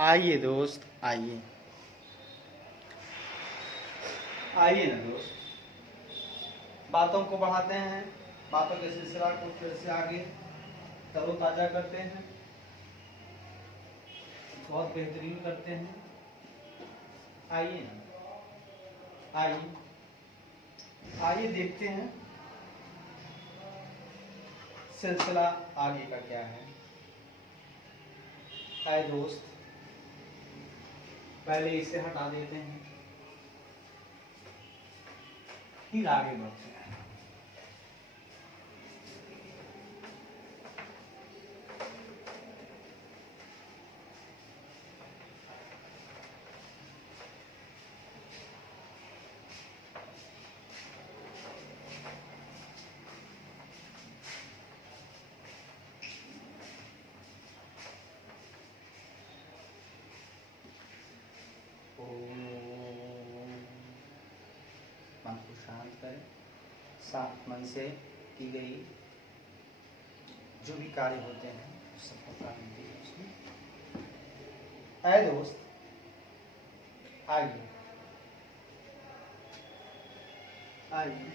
आइए दोस्त, आइए आइए ना दोस्त, बातों को बढ़ाते हैं, बातों के सिलसिला को फिर से आगे तरोताजा करते हैं, बहुत बेहतरीन करते हैं। आइए ना, आइए आइए देखते हैं सिलसिला आगे का क्या है। आए दोस्त, पहले इसे हटा देते हैं, फिर आगे बढ़ते हैं। मन को शांत करें, साफ मन से की गई जो भी कार्य होते हैं सबको प्रारंभ कीजिए उसमें। आए दोस्त, आइए आइए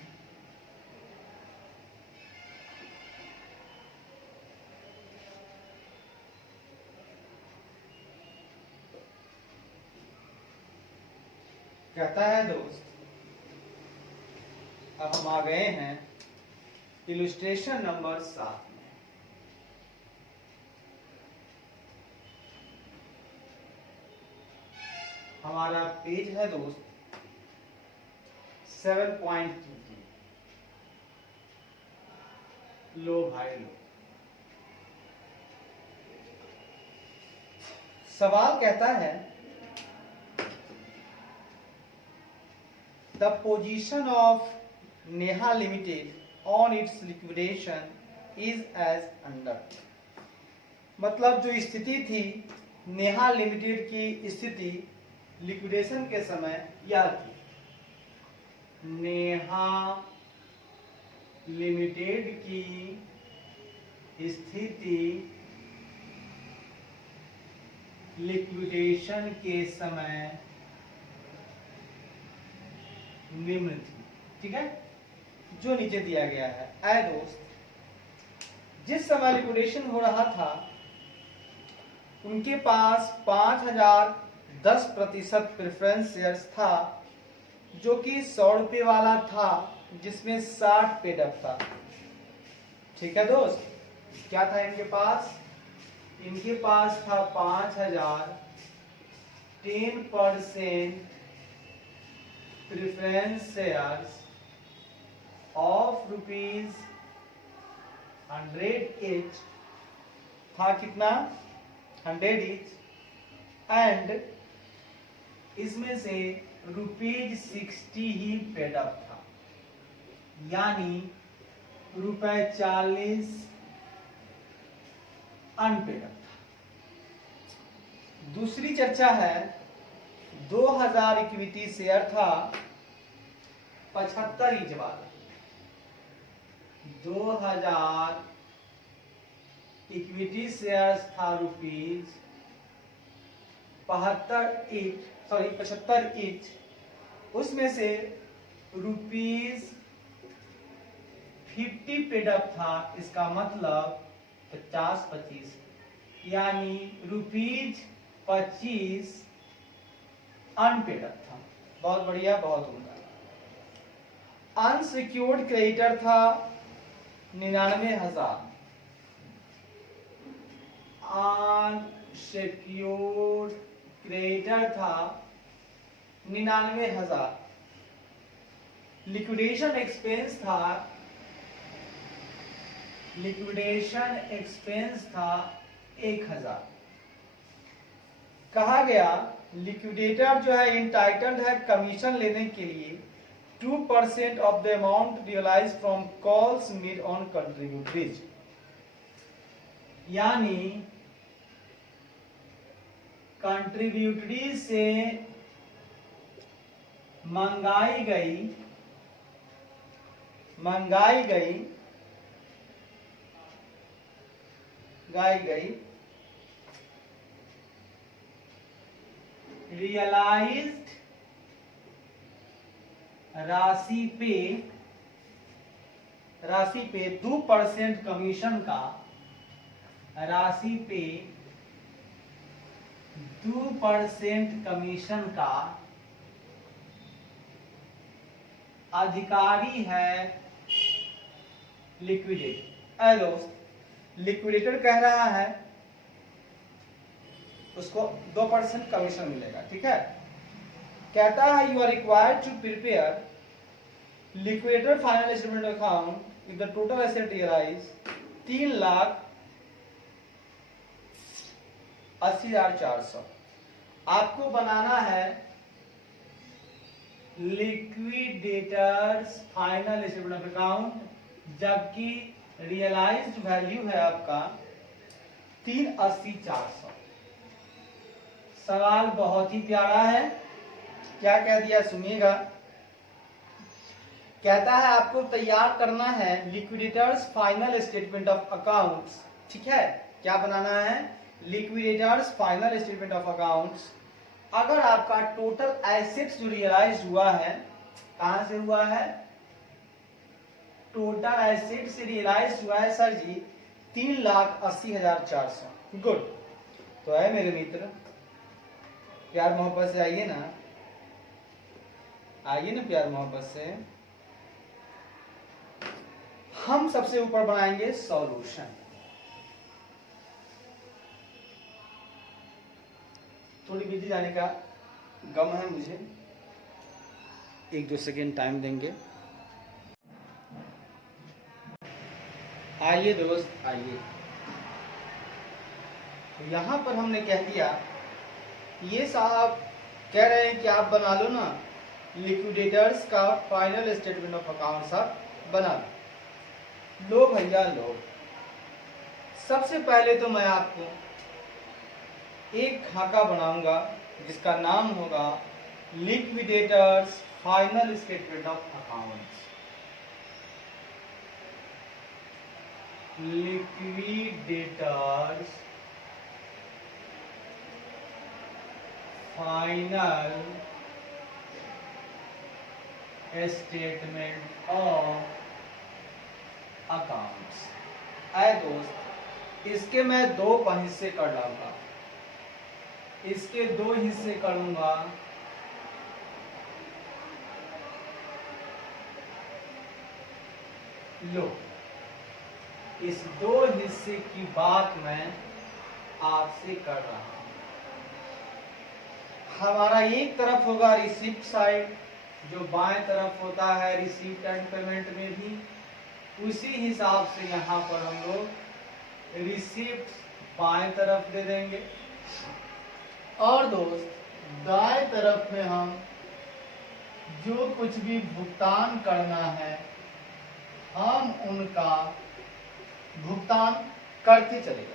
कहता है दोस्त, अब हम आ गए हैं इलस्ट्रेशन नंबर 7 में। हमारा पेज है दोस्त 7.2। लो भाई लो। सवाल कहता है the position of Neha limited on its liquidation is as under. मतलब जो स्थिति थी नेहा लिमिटेड की स्थिति लिक्विडेशन के समय यह थी। नेहा लिमिटेड की स्थिति लिक्विडेशन के समय निम्न थी। ठीक है, जो नीचे दिया गया है। आए दोस्त, जिस समय लिक्विडेशन हो रहा था उनके पास 5010% प्रेफरेंस शेयर्स था, जो कि 100 रुपये वाला था, जिसमें 60 पेड अप था। ठीक है दोस्त, क्या था इनके पास? इनके पास था 5000 10% प्रेफरेंस शेयर्स ऑफ ₹100 each। था कितना? 100 each। एंड इसमें से ₹60 ही पेड अप था, यानी ₹40 अनपेड अप था। दूसरी चर्चा है 2000 इक्विटी शेयर था 75 इंच वाला। 2000 इक्विटी शेयर्स था ₹75 इंच। उसमें से ₹50 पेड अप था। इसका मतलब 50-25, यानी ₹25 अनपेड अप था। बहुत बढ़िया, बहुत उम्दा। अनसिक्योर्ड क्रेडिटर था 99,000। अनसिक्योर्ड क्रेडिटर था 99,000। लिक्विडेशन एक्सपेंस था 1,000। कहा गया लिक्विडेटर जो है इंटाइटल्ड है कमीशन लेने के लिए 2% of the amount realise from calls made on contributories. यानी कंट्रीब्यूटरी से मंगाई गई रियलाइज्ड राशि पे 2% कमीशन का, राशि पे 2% कमीशन का अधिकारी है लिक्विडेटर। दोस्त लिक्विडेटर कह रहा है उसको 2% कमीशन मिलेगा, ठीक है। कहता है you are required to prepare liquidator final statement account if the total asset realise 3,80,400। आपको बनाना है liquidators final statement of account, जबकि रियलाइज्ड वैल्यू है आपका 3,80,400। सवाल बहुत ही प्यारा है, क्या कह दिया सुनिएगा। कहता है आपको तैयार करना है liquidators final statement of accounts, ठीक है। क्या बनाना है? Liquidators final statement of accounts. अगर आपका टोटल एसेट्स जो रियलाइज हुआ है, कहां से हुआ है? टोटल एसेट से रियलाइज हुआ है सर जी 3,80,400। गुड। तो है मेरे मित्र, प्यार मोहब्बत से आइए ना, आइए ना प्यार मोहब्बत से। हम सबसे ऊपर बनाएंगे सॉल्यूशन। थोड़ी बिजी जाने का गम है मुझे, 1-2 सेकेंड टाइम देंगे। आइए दोस्त आइए। तो यहां पर हमने कह दिया, ये साहब कह रहे हैं कि आप बना लो ना लिक्विडेटर्स का फाइनल स्टेटमेंट ऑफ अकाउंट्स, आप बना लो भैया लो। सबसे पहले तो मैं आपको एक खाका बनाऊंगा जिसका नाम होगा liquidators final statement of accounts. Liquidators final statement of accounts. आए दोस्त, इसके मैं 2 हिस्से कर डालूंगा, इसके 2 हिस्से करूंगा। लो, इस 2 हिस्से की बात मैं आपसे कर रहा हूं। हमारा एक तरफ होगा रिसीप्ट साइड, जो बाएं तरफ होता है रिसीप्ट एंड पेमेंट में भी, उसी हिसाब से यहाँ पर हम लोग रिसीप्ट बाएं तरफ दे देंगे, और दोस्त दाएं तरफ में हम जो कुछ भी भुगतान करना है हम उनका भुगतान करते चले जाएंगे।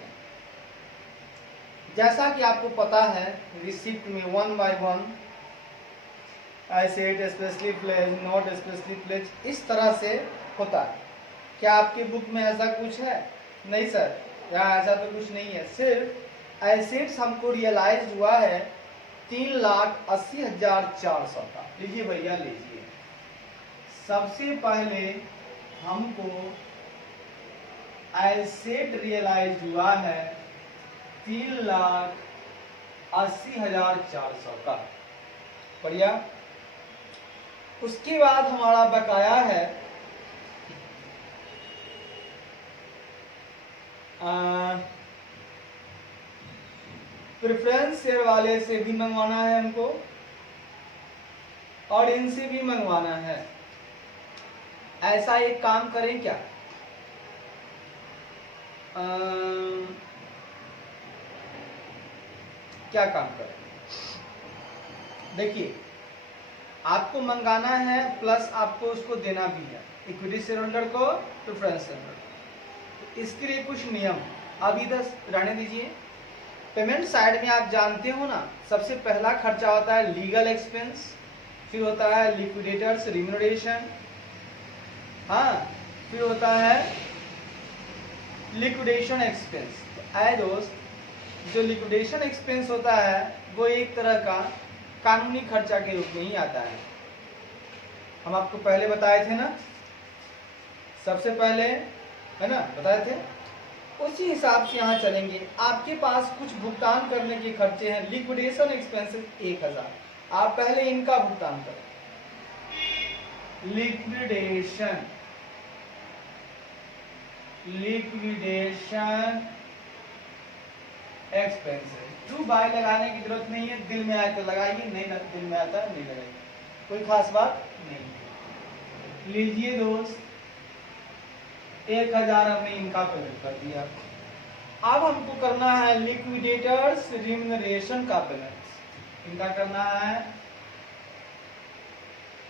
जैसा कि आपको पता है रिसिप्ट में 1 by 1 asset specially pledge, not specially pledge, इस तरह से होता है। क्या आपकी बुक में ऐसा कुछ है? नहीं सर, यहाँ ऐसा तो कुछ नहीं है। सिर्फ एसेट्स हमको रियलाइज हुआ है 3,80,400 का। लीजिए भैया लीजिए। सबसे पहले हमको एसेट रियलाइज हुआ है 3,80,400 का, बढ़िया। उसके बाद हमारा बकाया है प्रेफरेंस शेयर वाले से भी मंगवाना है हमको, और इनसे भी मंगवाना है। ऐसा एक काम करें क्या, क्या काम करें? देखिए, आपको मंगाना है प्लस आपको उसको देना भी है, इक्विटी शेयर होल्डर को, प्रेफरेंस शेयर होल्डर। इसके लिए कुछ नियम अभी दस रहने दीजिए। पेमेंट साइड में आप जानते हो ना, सबसे पहला खर्चा होता है लीगल एक्सपेंस, फिर होता है लिक्विडेटर्स रिम्यूनरेशन, हाँ, फिर होता है लिक्विडेशन एक्सपेंस। आए दोस्त, जो लिक्विडेशन एक्सपेंस होता है वो एक तरह का कानूनी खर्चा के रूप में ही आता है। हम आपको पहले बताए थे ना, सबसे पहले है ना बताए थे, उसी हिसाब से यहाँ चलेंगे। आपके पास कुछ भुगतान करने के खर्चे हैं, लिक्विडेशन एक्सपेंसेस 1000, आप पहले इनका भुगतान करें। लिक्विडेशन एक्सपेंसेस, टू बाय लगाने की जरूरत नहीं है, दिल में आए तो लगाइए, नहीं दिल में आता नहीं लगाइए, कोई खास बात नहीं। लीजिए दोस्त, 1000 हमने इनका पेमेंट कर दिया। अब हमको करना है लिक्विडेटर्स रिम्यूनरेशन का पेमेंट। इनका करना है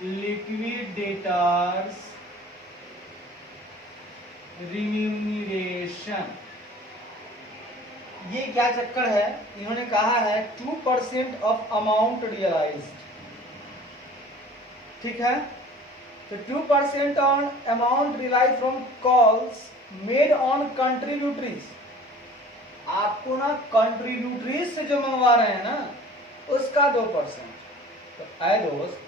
लिक्विडेटर्स रिम्यूनरेशन। ये क्या चक्कर है, इन्होंने कहा है 2% ऑफ अमाउंट रियलाइज्ड, ठीक है। तो 2% on amount realise from calls made on contributories. आपको ना कंट्रीब्यूटरीज से जो मंगवा रहे हैं ना, उसका 2%। तो आए दोस्त,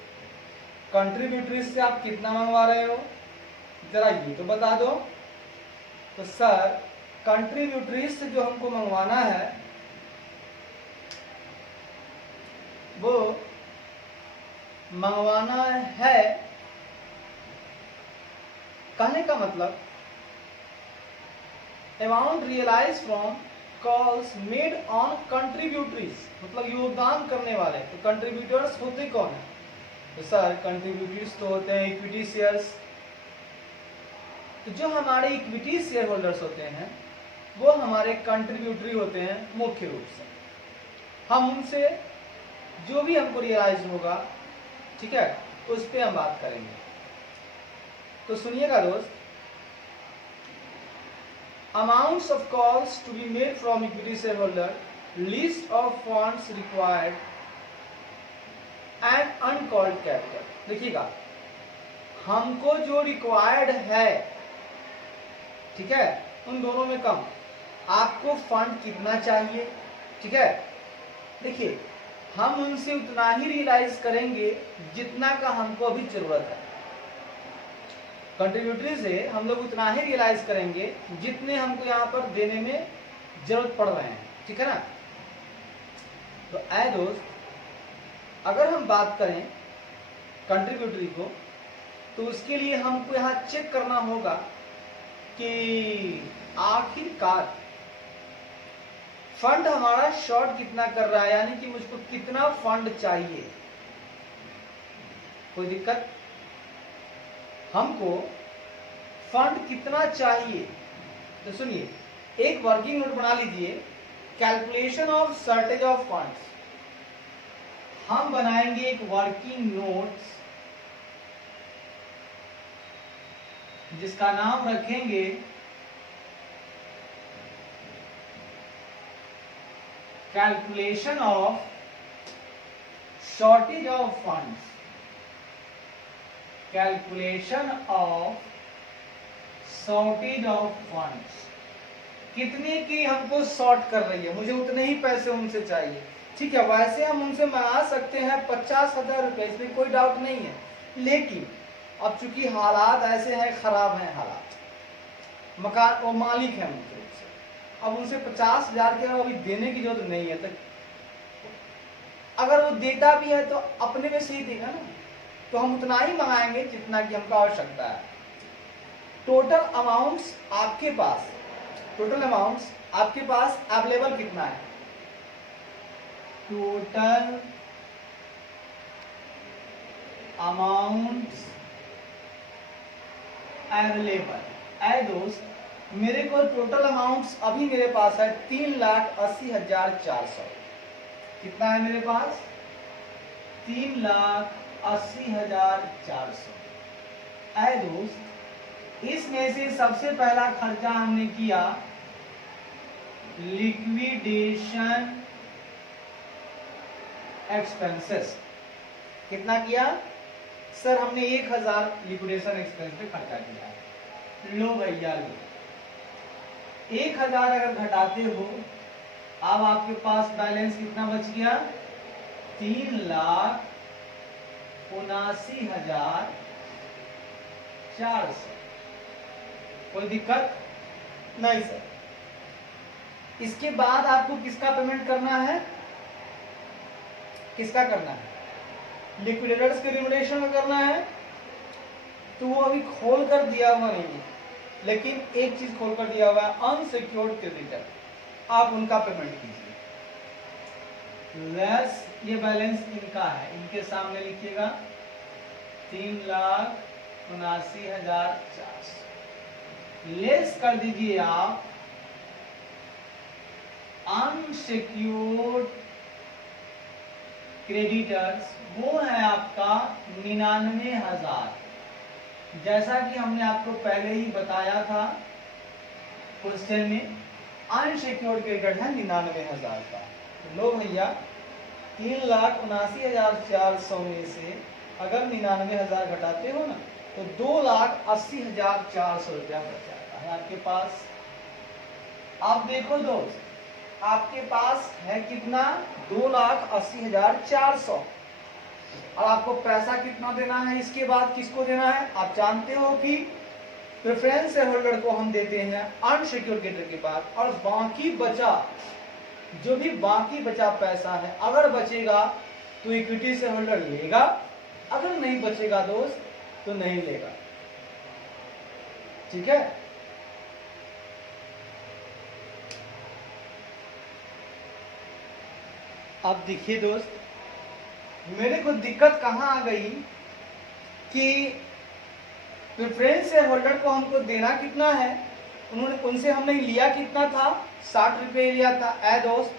कंट्रीब्यूटरीज से आप कितना मंगवा रहे हो, जरा ये तो बता दो। तो सर, कंट्रीब्यूटरीज से जो हमको मंगवाना है वो मंगवाना है, कहने का मतलब amount realise from calls made on contributories, मतलब योगदान करने वाले। तो कंट्रीब्यूटर्स होते कौन है? तो सर, कंट्रीब्यूटर्स तो होते हैं इक्विटी शेयर्स। तो जो हमारे इक्विटी शेयर होल्डर्स होते हैं वो हमारे कंट्रीब्यूटरी होते हैं मुख्य रूप से। हम उनसे जो भी हमको रियलाइज होगा, ठीक है, उस पर हम बात करेंगे। तो सुनिएगा दोस्त, amounts of calls to be made from equity share holder, list of funds required and uncalled capital. देखिएगा, हमको जो रिक्वायर्ड है, ठीक है, उन दोनों में कम। आपको फंड कितना चाहिए, ठीक है, देखिए हम उनसे उतना ही रियलाइज करेंगे जितना का हमको अभी जरूरत है। कंट्रीब्यूटरी से हम लोग उतना ही रियलाइज करेंगे जितने हमको यहाँ पर देने में जरूरत पड़ रहे हैं, ठीक है ना। तो आए दोस्त, अगर हम बात करें कंट्रीब्यूटरी को, तो उसके लिए हमको यहाँ चेक करना होगा कि आखिरकार फंड हमारा शॉर्ट कितना कर रहा है, यानी कि मुझको कितना फंड चाहिए। कोई दिक्कत? हमको फंड कितना चाहिए, तो सुनिए, एक वर्किंग नोट बना लीजिए, calculation of shortage of funds. हम बनाएंगे एक वर्किंग नोट जिसका नाम रखेंगे calculation of shortage of funds. Calculation of shortage of funds, कितने की हमको शॉर्ट कर रही है, मुझे उतने ही पैसे उनसे चाहिए, ठीक है। वैसे हम उनसे मंगा सकते हैं 50,000 रुपए, इसमें कोई डाउट नहीं है। लेकिन अब चूंकि हालात ऐसे हैं, खराब हैं हालात, मकान वो मालिक है मुख्य रूप से, अब उनसे 50,000 के अभी देने की जरूरत नहीं है। तो अगर वो देता भी है तो अपने में से ही देगा ना, तो हम उतना ही मंगाएंगे जितना की हमको आवश्यकता है। टोटल अमाउंट्स आपके पास, टोटल अमाउंट्स आपके पास अवेलेबल कितना है? Total amounts available. ऐ दोस्त, मेरे को टोटल अमाउंट्स अभी मेरे पास है 3,80,400। कितना है मेरे पास? 3,80,400। ऐ दोस्त, इसमें से सबसे पहला खर्चा हमने किया लिक्विडेशन एक्सपेंसेस। कितना किया सर? हमने 1,000 लिक्विडेशन एक्सपेंस पे खर्चा किया है। लो भैया लो, 1,000 अगर घटाते हो, अब आपके पास बैलेंस कितना बच गया? 3,79,400। कोई दिक्कत नहीं सर। इसके बाद आपको किसका पेमेंट करना है, किसका करना है, लिक्विडेटर्स के रिम्यूनरेशन में करना है। तो वो अभी खोल कर दिया हुआ नहीं है, लेकिन एक चीज खोल कर दिया हुआ है, अनसिक्योर्ड क्रेडिटर, आप उनका पेमेंट कीजिए। लेस ये बैलेंस इनका है, इनके सामने लिखिएगा 3,79,400। लेस कर दीजिए आप अनसिक्योर्ड क्रेडिटर्स, वो है आपका 99,000। जैसा कि हमने आपको पहले ही बताया था क्वेश्चन में, अनसिक्योर्ड क्रेडिटर है 99,000 का। तो लो भैया 3,79,400 में से अगर 99,000 घटाते हो ना तो 2,80,400 रुपया बच जाता है आपके पास। आप देखो दोस्त, आपके पास है कितना, 2,80,400, और आपको पैसा कितना देना है इसके बाद, किसको देना है आप जानते हो कि प्रेफरेंस शेयर होल्डर को हम देते हैं अनसिक्योर्ड क्रेडिटर के बाद। और बाकी बचा, जो भी बाकी बचा पैसा है, अगर बचेगा तो इक्विटी शेयर होल्डर लेगा, अगर नहीं बचेगा दोस्त तो नहीं लेगा। ठीक है, अब देखिए दोस्त, मेरे को दिक्कत कहां आ गई कि प्रेफरेंस शेयर होल्डर को हमको देना कितना है, उन्होंने उनसे हमने लिया कितना था, 60 रुपये लिया था। ऐ दोस्त,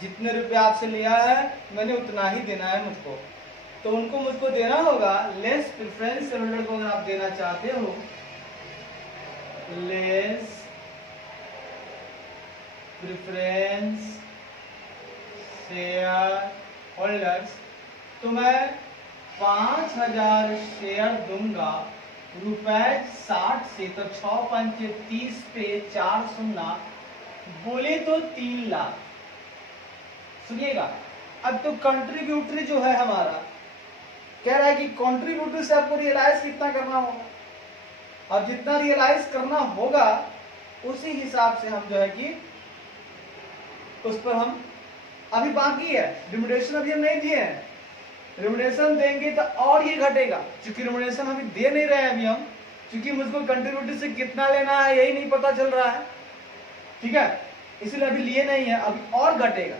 जितने रुपए आपसे लिया है मैंने उतना ही देना है मुझको, तो उनको मुझको देना होगा लेस प्रेफरेंस शेयर होल्डर को। अगर आप देना चाहते हो लेस प्रेफरेंस शेयर होल्डर्स, तो मैं 5,000 शेयर दूंगा ₹60 से, तो 6×5 = 30 पे 4 शून्य बोले तो 3 लाख। सुनिएगा, अब तो कंट्रीब्यूटरी जो है हमारा कह रहा है कि कंट्रीब्यूटरी से आपको रियलाइज कितना करना होगा, और जितना रियलाइज करना होगा उसी हिसाब से हम जो है कि उस पर हम, अभी बाकी है रिम्यूनरेशन, अभी हम नहीं दिए हैं। रिम्यूनरेशन देंगे तो और ये घटेगा, क्योंकि रिम्यूनरेशन अभी दे नहीं रहे हैं अभी हम, क्योंकि मुझको कंट्रीब्यूटरी से कितना लेना है यही नहीं पता चल रहा है। ठीक है, इसलिए अभी लिए नहीं है, अभी और घटेगा,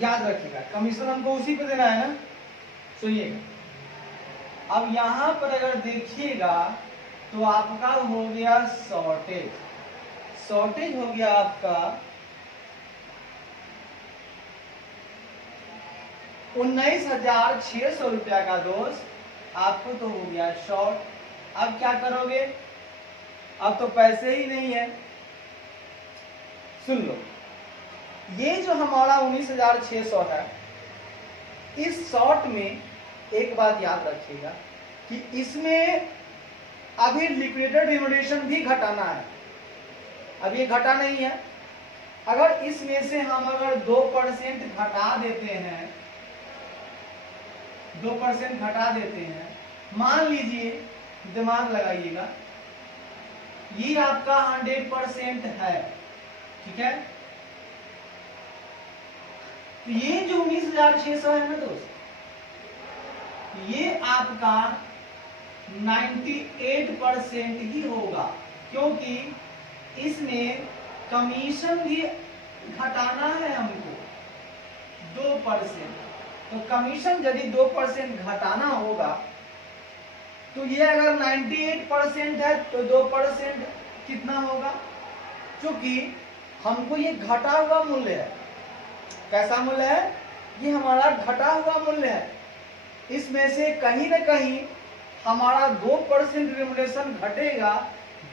याद रखिएगा। कमीशन हमको उसी पे देना है ना। सुनिएगा, अब यहां पर अगर देखिएगा तो आपका हो गया शॉर्टेज, शॉर्टेज हो गया आपका 19,600 रुपया का दोस्त, आपको तो हो गया शॉर्ट। अब क्या करोगे, अब तो पैसे ही नहीं है। सुन लो, ये जो हमारा 19,600 है, इस शॉर्ट में एक बात याद रखिएगा कि इसमें अभी लिक्विडेटेड रिम्यूनरेशन भी घटाना है, अब ये घटा नहीं है। अगर इसमें से हम अगर 2% घटा देते हैं, 2% घटा देते हैं, मान लीजिए, दिमाग लगाइएगा, ये आपका 100% है, ठीक है। तो ये जो 19,600 है ना दोस्त, ये आपका 98% ही होगा, क्योंकि इसमें कमीशन भी घटाना है हमको 2%। तो कमीशन यदि 2% घटाना होगा, तो ये अगर 98% है तो 2% कितना होगा, क्योंकि हमको ये घटा हुआ मूल्य है। कैसा मूल्य है, ये हमारा घटा हुआ मूल्य है। इसमें से कहीं ना कहीं हमारा 2% रिम्यूनरेशन घटेगा,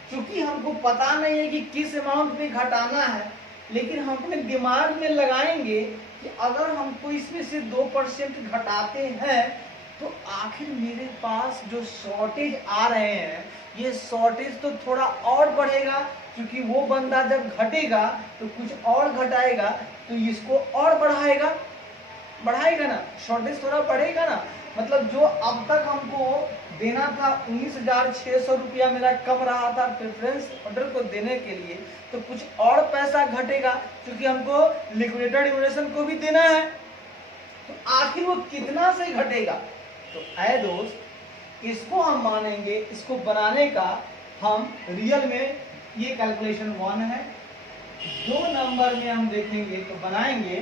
क्योंकि हमको पता नहीं है कि किस अमाउंट में घटाना है, लेकिन हम अपने दिमाग में लगाएंगे कि अगर हमको इसमें से 2% घटाते हैं तो आखिर मेरे पास जो शॉर्टेज आ रहे हैं, ये शॉर्टेज तो थोड़ा और बढ़ेगा, क्योंकि वो बंदा जब घटेगा तो कुछ और घटाएगा तो इसको और बढ़ाएगा। बढ़ाएगा ना, शॉर्टेज थोड़ा बढ़ेगा ना। मतलब जो अब तक हमको देना था 19,600 रुपया मेरा कम रहा था प्रेफरेंस ऑर्डर को देने के लिए, तो कुछ और पैसा घटेगा क्योंकि हमको लिक्विडेटर रिम्यूनरेशन को भी देना है। तो आखिर वो कितना से घटेगा? तो ऐ दोस्त इसको हम मानेंगे, इसको बनाने का हम रियल में ये कैलकुलेशन 1 है। 2 नंबर में हम देखेंगे तो बनाएंगे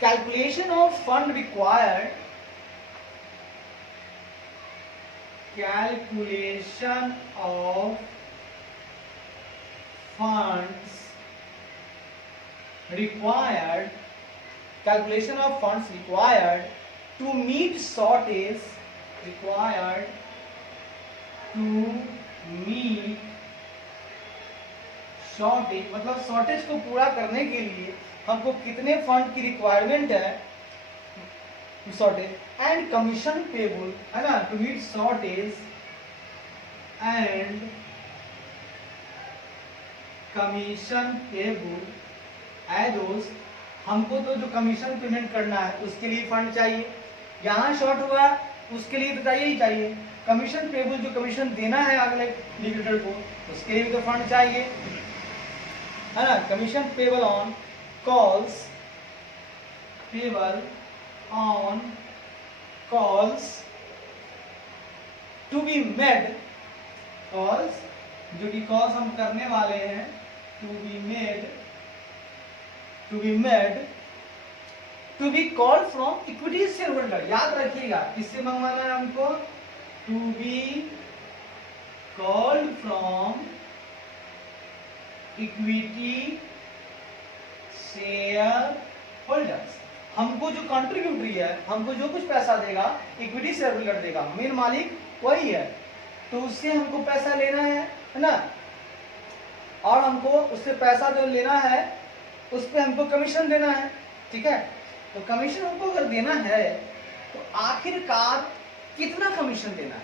calculation of fund required, calculation of funds required, calculation of funds required to meet shortage, required to meet shortage, मतलब शॉर्टेज को पूरा करने के लिए हमको कितने फंड की रिक्वायरमेंट है, शॉर्टेज एंड कमीशन पेबल है ना, to meet shortage and commission payable. ऐ दोस्त हमको तो जो कमीशन पेमेंट करना है उसके लिए फंड चाहिए, यहाँ शॉर्ट हुआ उसके लिए तो चाहिए ही चाहिए। कमीशन पेबल जो कमीशन देना है अगले लिक्विडेटर को उसके लिए भी तो फंड चाहिए, है ना। Commission payable on calls, payable on calls to be made, calls जो कि calls हम करने वाले हैं, to be made to be called from equity shareholder। याद रखिएगा किससे मंगवाना है हमको, to be called from equity shareholders। हमको जो कंट्रीब्यूटरी है, हमको जो कुछ पैसा देगा इक्विटी शेयर होल्डर देगा, मेन मालिक वही है, तो उससे हमको पैसा लेना है ना, और हमको उससे पैसा जो लेना है उस पर हमको कमीशन देना है, ठीक है। तो कमीशन हमको अगर देना है तो आखिरकार कितना कमीशन देना है,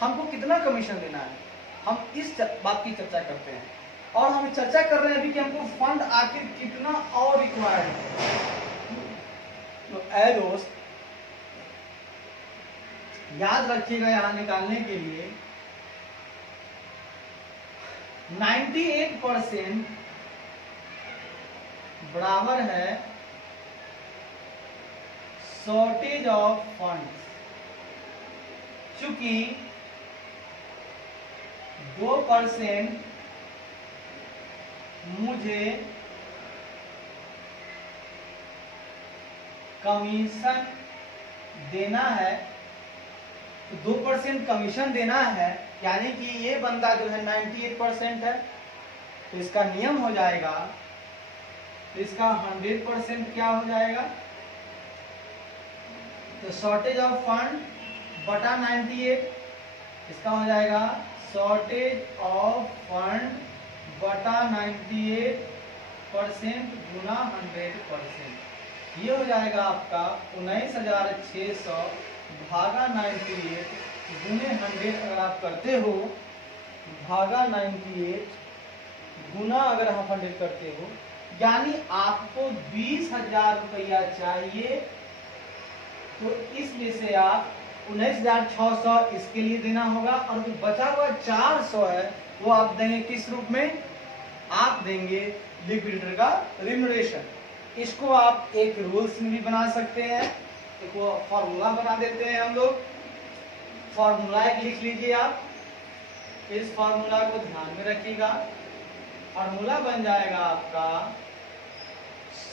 हमको कितना कमीशन देना है, हम इस बात की चर्चा करते हैं। और हम चर्चा कर रहे हैं अभी कि हमको फंड आखिर कितना और रिक्वायर्ड है। तो ऐ दोस्त याद रखिएगा यहां निकालने के लिए 98% बराबर है शॉर्टेज ऑफ फंड्स। चूंकि 2% मुझे कमीशन देना है, तो 2% कमीशन देना है, यानी कि ये बंदा जो है 98% है, तो इसका नियम हो जाएगा, तो इसका 100% क्या हो जाएगा, तो शॉर्टेज ऑफ फंड बटा 98, इसका हो जाएगा शॉर्टेज ऑफ फंड बटा 98% गुना 100%। ये हो जाएगा आपका 19,600 भागा 98 गुने 100 अगर आप करते हो, भागा 98 गुना अगर आप 100 करते हो, यानी आपको 20,000 रुपया चाहिए। तो इसमें से आप 19,600 इसके लिए देना होगा, और जो बचा हुआ 400 है वो आप देंगे किस रूप में, आप देंगे लिक्विडेटर का रिम्यूनरेशन। इसको आप एक रूल्स में भी बना सकते हैं, एक वो फॉर्मूला बना देते हैं हम लोग, फॉर्मूला एक लिख लीजिए आप, इस फॉर्मूला को ध्यान में रखिएगा। फॉर्मूला बन जाएगा आपका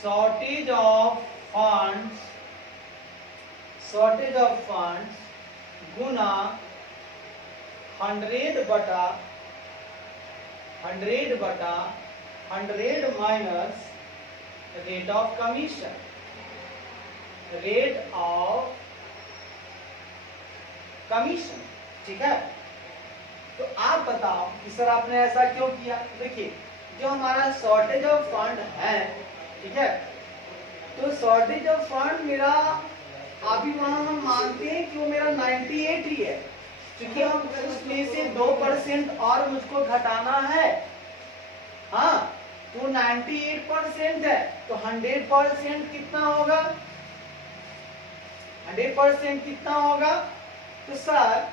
शॉर्टेज ऑफ फंड्स गुना 100 बटा 100 माइनस रेट ऑफ कमीशन, ठीक है। तो आप बताओ कि सर आपने ऐसा क्यों किया। देखिए जो हमारा शॉर्टेज ऑफ फंड है, ठीक है, तो शॉर्टेज ऑफ फंड मेरा अभी वहां हम मानते हैं कि वो मेरा 98 ही है, क्योंकि हम उसमें से 2% और मुझको घटाना है। हाँ, तो 98% है, तो 100% कितना होगा? 100% कितना होगा? तो सर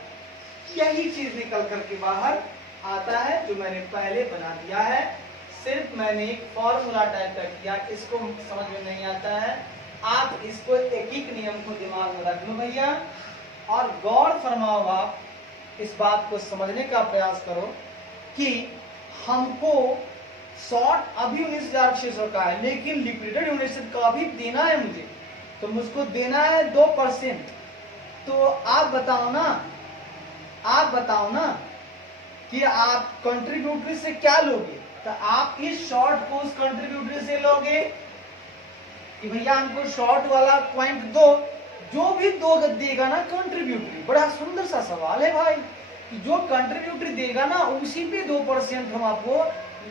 यही चीज निकल करके बाहर आता है जो मैंने पहले बना दिया है। सिर्फ मैंने एक फॉर्मूला टाइप कर दिया, इसको समझ में नहीं आता है, आप इसको एक एक नियम को दिमाग में रख लो भैया और गौर फरमाओ। आप इस बात को समझने का प्रयास करो कि हमको शॉर्ट अभी 19,600 का है, लेकिन लिक्विडेटेड यूनिट का भी देना है मुझे, तो मुझको देना है 2%। तो आप बताओ ना कि आप कंट्रीब्यूटरी से क्या लोगे? तो आप इस शॉर्ट को उस कंट्रीब्यूटरी से लोगे कि भैया हमको शॉर्ट वाला पॉइंट दो, जो भी दो देगा ना कंट्रीब्यूटरी। बड़ा सुंदर सा सवाल है भाई कि जो कंट्रीब्यूटरी देगा ना उसी पे 2% हम आपको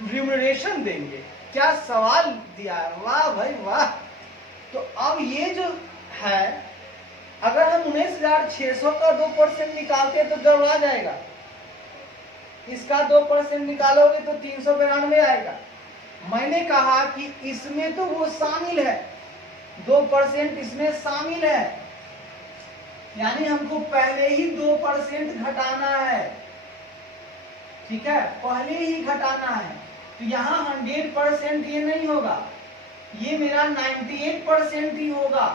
रिम्यूनरेशन देंगे। क्या सवाल दिया है, वाह भाई वाह। तो अब ये जो है, अगर हम 19,600 का 2% निकालते तो गड़बड़ा जाएगा, इसका 2% निकालोगे तो 392 आएगा। मैंने कहा कि इसमें तो वो शामिल है, 2% इसमें शामिल है, यानी हमको पहले ही 2% घटाना है, ठीक है, पहले ही घटाना है। तो यहाँ 100% ये नहीं होगा, ये मेरा 98% ही होगा,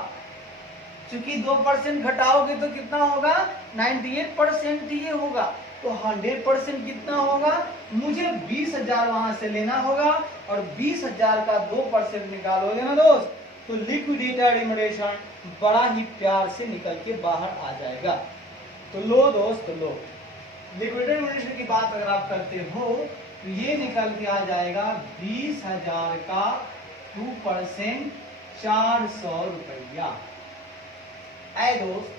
क्योंकि 2% घटाओगे तो कितना होगा? 98% ही होगा। तो 100% कितना होगा? मुझे 20,000 वहां से लेना होगा और 20,000 का 2% निकालोगे ना दोस्त, तो लिक्विडेटेड रिम्यूनरेशन बड़ा ही प्यार से निकल के बाहर आ जाएगा। तो लो दोस्त लो, लिक्विडेटेड रिम्यूनरेशन की बात अगर आप करते हो तो ये निकल के आ जाएगा 20,000 का 2% 400 रुपया। ऐ दोस्त,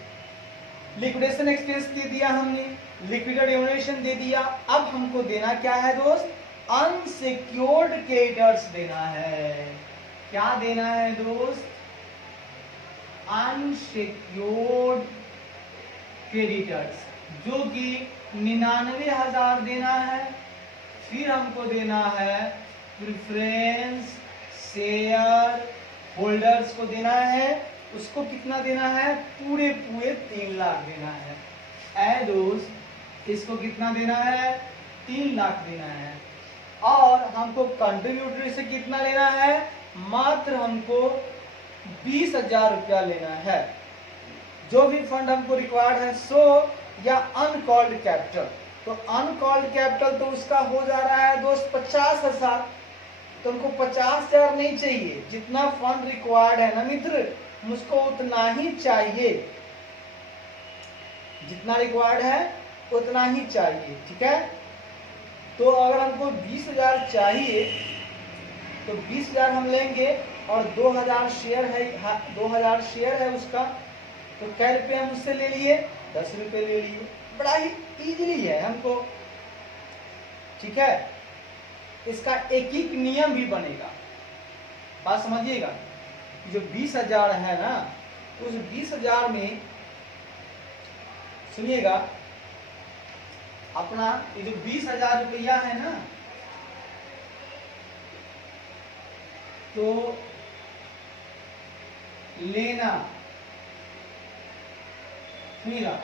लिक्विडेशन एक्सपेंस दे दिया हमने, लिक्विडेटेड रिम्यूनरेशन दे दिया, अब हमको देना क्या है दोस्त? अनसिक्योर्ड क्रेडिटर्स देना है। क्या देना है दोस्त? अनसिक्योर्ड क्रेडिटर्स, जो कि 99,000 देना है। फिर हमको देना है प्रेफरेंस शेयर होल्डर्स को देना है, उसको कितना देना है? पूरे 3 लाख देना है। ऐ दोस्त, इसको कितना देना है? 3 लाख देना है। और हमको कंट्रीब्यूटरी से कितना लेना है? मात्र हमको 20,000 रुपया लेना है। जो भी फंड हमको रिक्वायर्ड है, सो या अनकॉल्ड कैपिटल, तो अनकॉल्ड कैपिटल तो उसका हो जा रहा है दोस्त 50,000। तो हमको 50,000 नहीं चाहिए, जितना फंड रिक्वायर्ड है ना मित्र, मुझको उतना ही चाहिए, जितना रिक्वायर्ड है उतना ही चाहिए, ठीक है। तो अगर हमको 20,000 चाहिए तो 20,000 हम लेंगे और 2,000 शेयर है, 2,000 शेयर है उसका, तो कै रुपये हम उससे ले लिए? 10 रुपये ले लिए। बड़ा ही इजीली है हमको, ठीक है। इसका एक एक नियम भी बनेगा, बात समझिएगा। जो 20,000 है ना, उस 20,000 में सुनिएगा, अपना ये जो 20,000 रुपया है ना, तो लेना, सुनिएगा,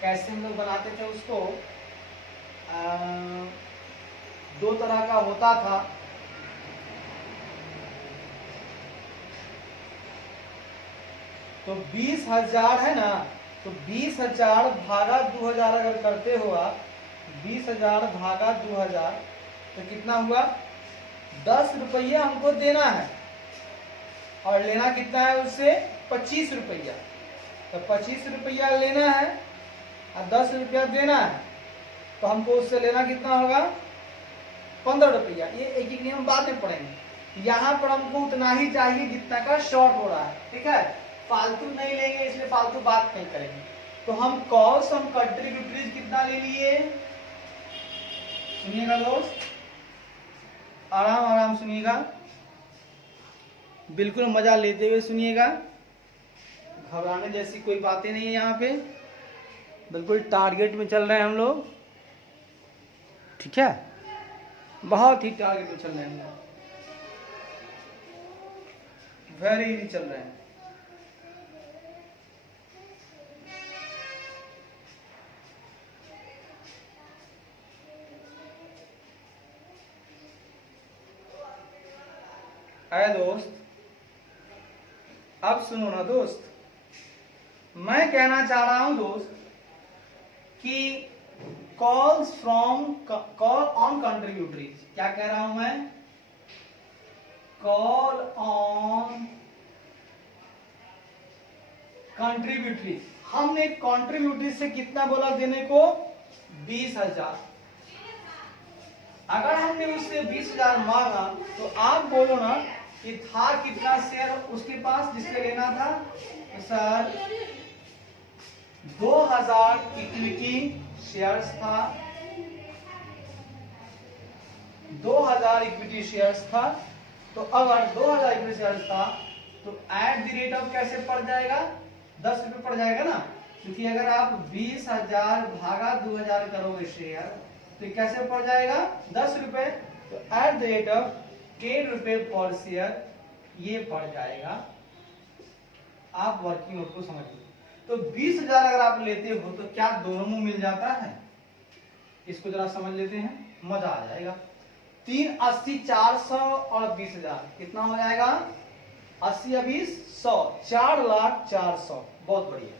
कैसे हम लोग बनाते थे उसको, 2 तरह का होता था। तो 20,000 है ना, तो 20,000 भागा 2,000 अगर करते हो आप, 20,000 भागा 2,000 तो कितना हुआ? 10 रुपया हमको देना है और लेना कितना है उससे? 25 रुपया। तो 25 रुपया लेना है और 10 रुपया देना है, तो हमको उससे लेना कितना होगा? 15 रुपया। ये एक एक नियम बाद में पढ़ेंगे। यहाँ पर हमको उतना ही चाहिए जितना का शॉर्ट हो रहा है, ठीक है, फालतू नहीं लेंगे, इसलिए फालतू बात नहीं करेंगे। तो हम कॉस्ट हम कंट्रीब्यूटरीज कितना ले लिए? सुनिएगा दोस्त, आराम आराम सुनिएगा, बिल्कुल मजा लेते हुए सुनिएगा, घबराने जैसी कोई बातें नहीं है यहाँ पे, बिल्कुल टारगेट में चल रहे हैं हम लोग। ठीक है, बहुत ही टारगेट पे चल रहे हैं, वेरी इजी चल रहे हैं। है दोस्त, अब सुनो ना दोस्त, मैं कहना चाह रहा हूं दोस्त कि कॉल्स फ्रॉम कॉल ऑन कंट्रीब्यूटरीज, क्या कह रहा हूं मैं, कॉल ऑन कंट्रीब्यूटरी। हमने कंट्रीब्यूटरी से कितना बोला देने को, 20,000। अगर हमने उससे 20,000 मांगा तो आप बोलो ना कि था कितना शेयर उसके पास जिससे लेना था, तो सर 2,000 इक्विटी शेयर्स था, 2,000 इक्विटी शेयर्स था। तो अगर 2,000 इक्विटी शेयर्स था तो एट द रेट ऑफ कैसे पड़ जाएगा, 10 रुपए पड़ जाएगा ना, क्योंकि अगर आप 20,000 भागा 2,000 करोगे शेयर तो कैसे पड़ जाएगा, 10 रुपए। तो एट द रेट ऑफ 10 रुपए पर शेयर ये पड़ जाएगा। आप वर्किंग नोट को समझिए। तो 20,000 अगर आप लेते हो तो क्या दोनों में मिल जाता है, इसको जरा समझ लेते हैं, मजा आ जाएगा। 3 80 400 और 20,000 कितना हो जाएगा, 80 या 20 100, 4,04,00,000। बहुत बढ़िया,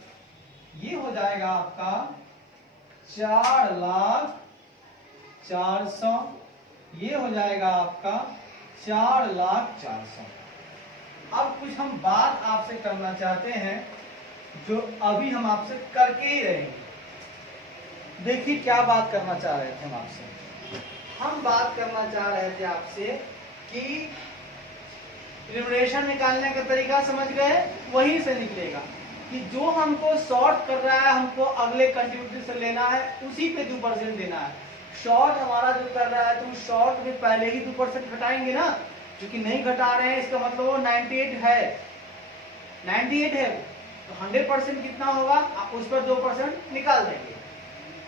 ये हो जाएगा आपका 4,04,00,000, ये हो जाएगा आपका 4,04,00,000। अब कुछ हम बात आपसे करना चाहते हैं जो अभी हम आपसे करके ही रहेंगे। देखिए क्या बात करना चाह रहे थे हम आपसे, हम बात करना चाह रहे थे आपसे कि रिम्यूनरेशन निकालने का तरीका समझ गए, वहीं से निकलेगा कि जो हमको शॉर्ट कर रहा है हमको अगले कंट्रीब्यूटर से लेना है, उसी पे 2% देना है। शॉर्ट हमारा जो कर रहा है तो शॉर्ट में पहले ही 2% घटाएंगे ना, क्योंकि नहीं घटा रहे हैं इसका मतलब वो 98 है, 98 है तो 100% कितना होगा, उस पर 2% निकाल देंगे,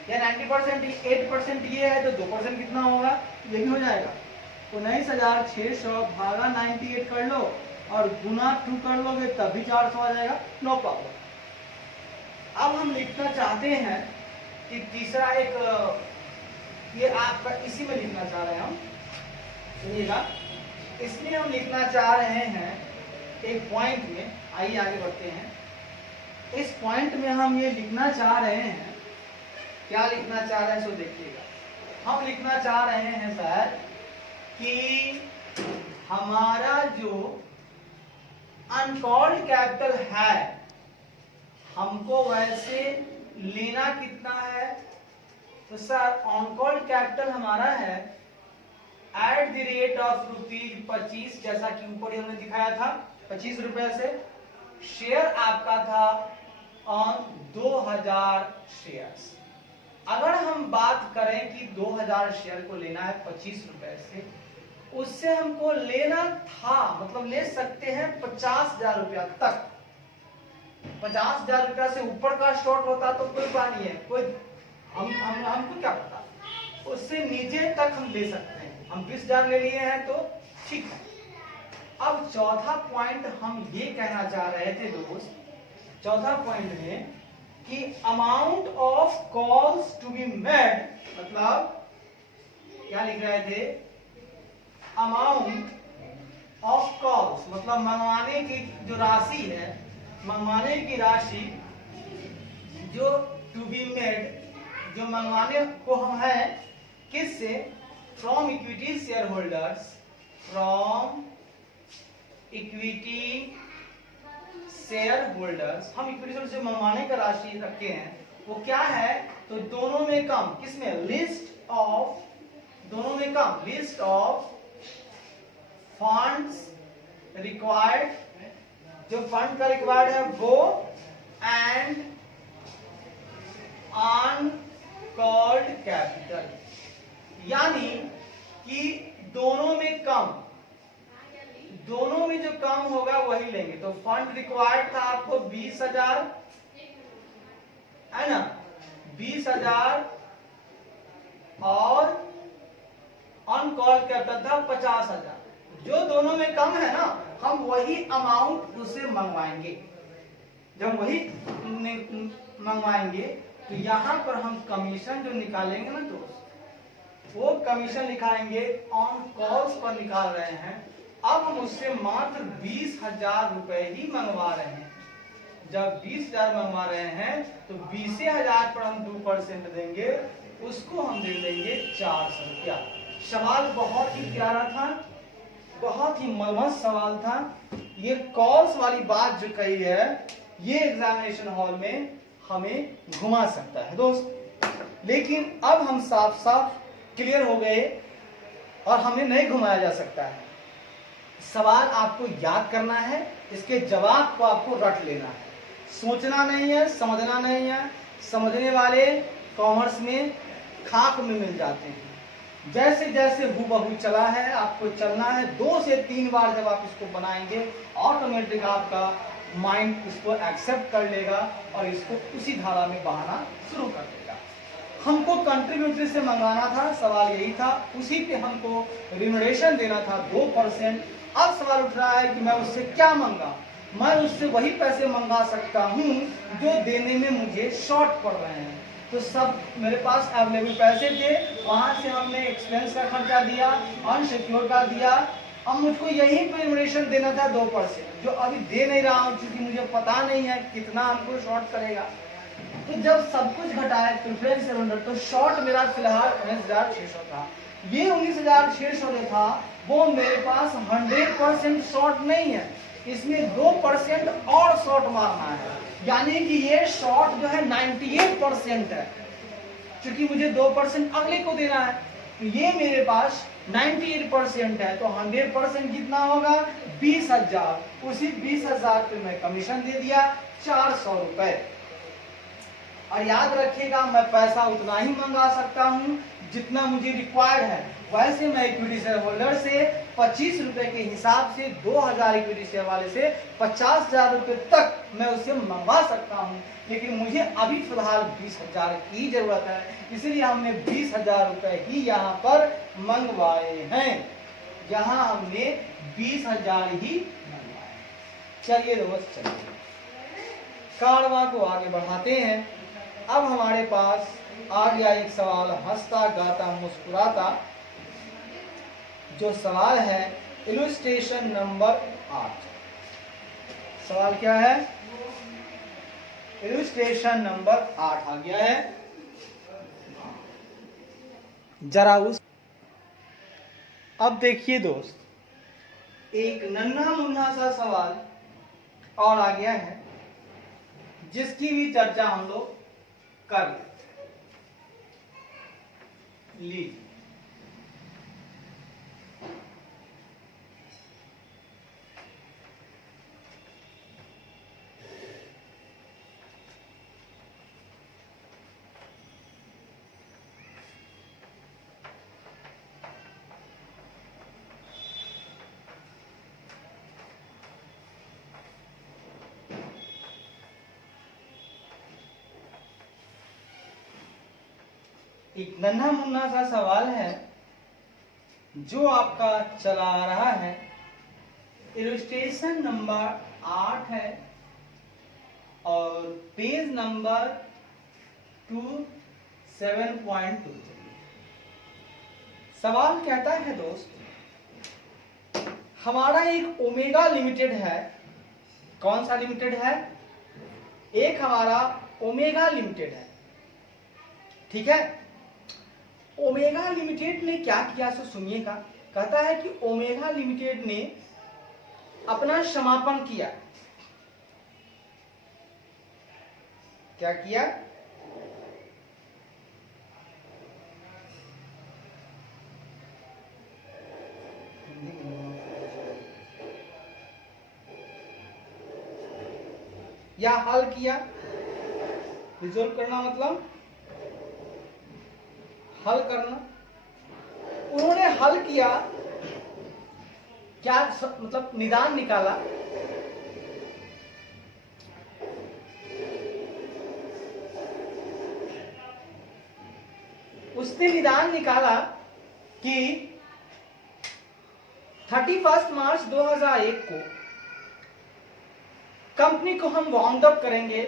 या 90% 8% ये है तो 2% कितना होगा, ये भी हो जाएगा। 19,600 भागा 98 कर लो और गुना 2 कर लोगे तब भी 400 आ जाएगा, नो प्रॉब्लम। अब हम लिखना चाहते हैं कि तीसरा एक, ये आपका इसी में लिखना चाह रहे हैं हम, सुनिएगा, इसलिए हम लिखना चाह रहे हैं एक पॉइंट में, आइए आगे बढ़ते हैं। इस पॉइंट में हम ये लिखना चाह रहे हैं, क्या लिखना चाह रहे हैं सो देखिएगा। हम लिखना चाह रहे हैं सर कि हमारा जो अनकॉल्ड कैपिटल है हमको वैसे लेना कितना है, तो सर अनकॉल्ड कैपिटल हमारा है एट द रेट ऑफ ₹25, जैसा कि ऊपर हमने दिखाया था 25 रुपए से। शेयर आपका था ऑन 2,000 शेयर्स। अगर हम बात करें कि 2,000 शेयर को लेना है 25 रुपए से, उससे हमको लेना था, मतलब ले सकते हैं 50,000 रुपया तक। 50,000 रुपया से ऊपर का शॉर्ट होता तो कोई बात नहीं है, कोई हमको क्या पता, उससे नीचे तक हम ले सकते हैं। हम 20,000 ले लिए हैं तो ठीक है। अब चौथा पॉइंट हम ये कहना चाह रहे थे दोस्त, चौथा पॉइंट में कि amount of calls to be made, मतलब क्या लिख रहे थे, अमाउंट ऑफ कॉल्स मतलब मंगवाने की जो राशि है, मंगवाने की राशि जो टू बी मेड, जो मंगवाने को हम है किससे, from equity share holders, from equity share holders. हम इक्विटी से मंगवाने का राशि रखे हैं, वो क्या है, तो दोनों में कम, किसमें, लिस्ट ऑफ, दोनों में कम, लिस्ट ऑफ फंड्स रिक्वायर्ड, जो फंड का रिक्वायर्ड है वो, एंड अनकॉल्ड कैपिटल, यानी कि दोनों में कम, दोनों में जो कम होगा वही लेंगे। तो फंड रिक्वायर्ड था आपको 20,000 है ना, 20,000 और ऑन कॉल कैपिटल था 50,000। जो दोनों में कम है ना, हम वही अमाउंट उसे मंगवाएंगे। जब वही मंगवाएंगे तो यहाँ पर हम कमीशन जो निकालेंगे ना दोस्त, वो कमीशन निकालेंगे ऑन कॉल्स पर निकाल रहे हैं। अब हम उससे मात्र 20,000 रुपए ही मंगवा रहे हैं। जब 20,000 मंगवा रहे हैं तो 20,000 पर हम 2% देंगे, उसको हम दे देंगे 400 रुपया। सवाल बहुत ही प्यारा था, बहुत ही मस्त सवाल था। ये कॉल्स वाली बात जो कही है, ये एग्जामिनेशन हॉल में हमें घुमा सकता है दोस्त। लेकिन अब हम साफ साफ क्लियर हो गए और हमें नहीं घुमाया जा सकता है। सवाल आपको याद करना है, इसके जवाब को आपको रट लेना है, सोचना नहीं है, समझना नहीं है। समझने वाले कॉमर्स में खाक में मिल जाते हैं। जैसे जैसे हूबहू चला है, आपको चलना है। 2 से 3 बार जब आप इसको बनाएंगे, ऑटोमेटिक आपका माइंड इसको एक्सेप्ट कर लेगा और इसको उसी धारा में बहाना शुरू कर देगा। हमको कंट्रीब्यूटरी से मंगाना था, सवाल यही था, उसी पे हमको रिम्यूनरेशन देना था 2%। अब सवाल उठ रहा है कि मैं उससे क्या मंगा। मैं उससे वही पैसे मंगा सकता हूँ जो देने में मुझे शॉर्ट पड़ रहे हैं। तो सब मेरे पास अवेलेबल पैसे थे, वहां से हमने एक्सपेंस का खर्चा दिया, अनसिक्योर का दिया। अब मुझको यही पे रिम्यूनरेशन देना था 2%, जो अभी दे नहीं रहा हूँ क्योंकि मुझे पता नहीं है कितना हमको शॉर्ट करेगा। तो जब सब कुछ घटाया प्रेफरेंस सरेंडर, तो शॉर्ट मेरा फिलहाल 19,600 था। ये 19,600 जो था वो मेरे पास 100% शॉर्ट नहीं है, इसमें 2% और शॉर्ट मारना है। यानी कि ये शॉर्ट जो है 98% है, क्योंकि मुझे 2% अगले को देना है। तो ये मेरे पास 98% है, तो 100% कितना होगा 20,000। उसी 20,000 पे मैं कमीशन दे दिया 400 रुपए। और याद रखिएगा, मैं पैसा उतना ही मंगा सकता हूँ जितना मुझे रिक्वायर्ड है। वैसे मैं इक्विटी शेयर होल्डर से 25 रुपए के हिसाब से 2,000 इक्विटी शेयर वाले से 50,000 रुपए तक मैं उसे मंगवा सकता हूँ। लेकिन मुझे अभी फिलहाल 20,000 की जरूरत है, इसलिए हमने 20,000 रुपए ही यहाँ पर मंगवाए हैं। यहाँ हमने 20,000 ही मंगवाए। चलिए दोस्त, चलिए कारवां को आगे बढ़ाते हैं। अब हमारे पास आ गया एक सवाल, हंसता गाता मुस्कुराता। जो सवाल है इलस्ट्रेशन नंबर 8। सवाल क्या है? इलस्ट्रेशन नंबर 8 आ गया है। जरा उस अब देखिए दोस्त, एक नन्हा मुन्ना सा सवाल और आ गया है, जिसकी भी चर्चा हम लोग कर लीजिए। एक नन्हा मुन्ना सा सवाल है जो आपका चला आ रहा है। इलस्ट्रेशन नंबर 8 है और पेज नंबर 27.2। सवाल कहता है दोस्त, हमारा एक ओमेगा लिमिटेड है। कौन सा लिमिटेड है? एक हमारा ओमेगा लिमिटेड है, ठीक है। ओमेगा लिमिटेड ने क्या किया सो सुनिएगा। कहता है कि ओमेगा लिमिटेड ने अपना समापन किया। क्या किया? या हल किया। रिजोल्व करना मतलब हल करना। उन्होंने हल किया, क्या मतलब निदान निकाला। उसने निदान निकाला कि 31 मार्च 2001 को कंपनी को हम वाउंड अप करेंगे,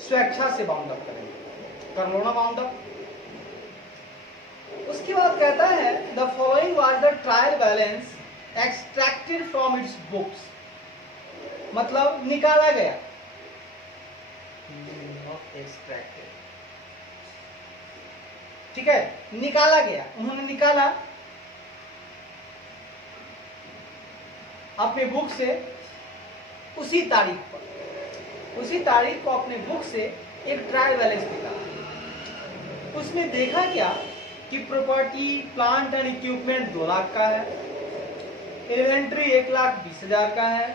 स्वेच्छा से वाउंड अप करेंगे, कर लो ना वाउंड अप। उसके बाद कहता है the following was the trial balance extracted from its books, मतलब निकाला गया, एक्सट्रैक्टेड, ठीक है, निकाला गया, उन्होंने निकाला अपने बुक से उसी तारीख पर, उसी तारीख को अपने बुक से एक ट्रायल बैलेंस निकाला। उसने देखा क्या कि property plant and equipment 2 lakh का है, इन्वेंट्री 1,20,000 का है,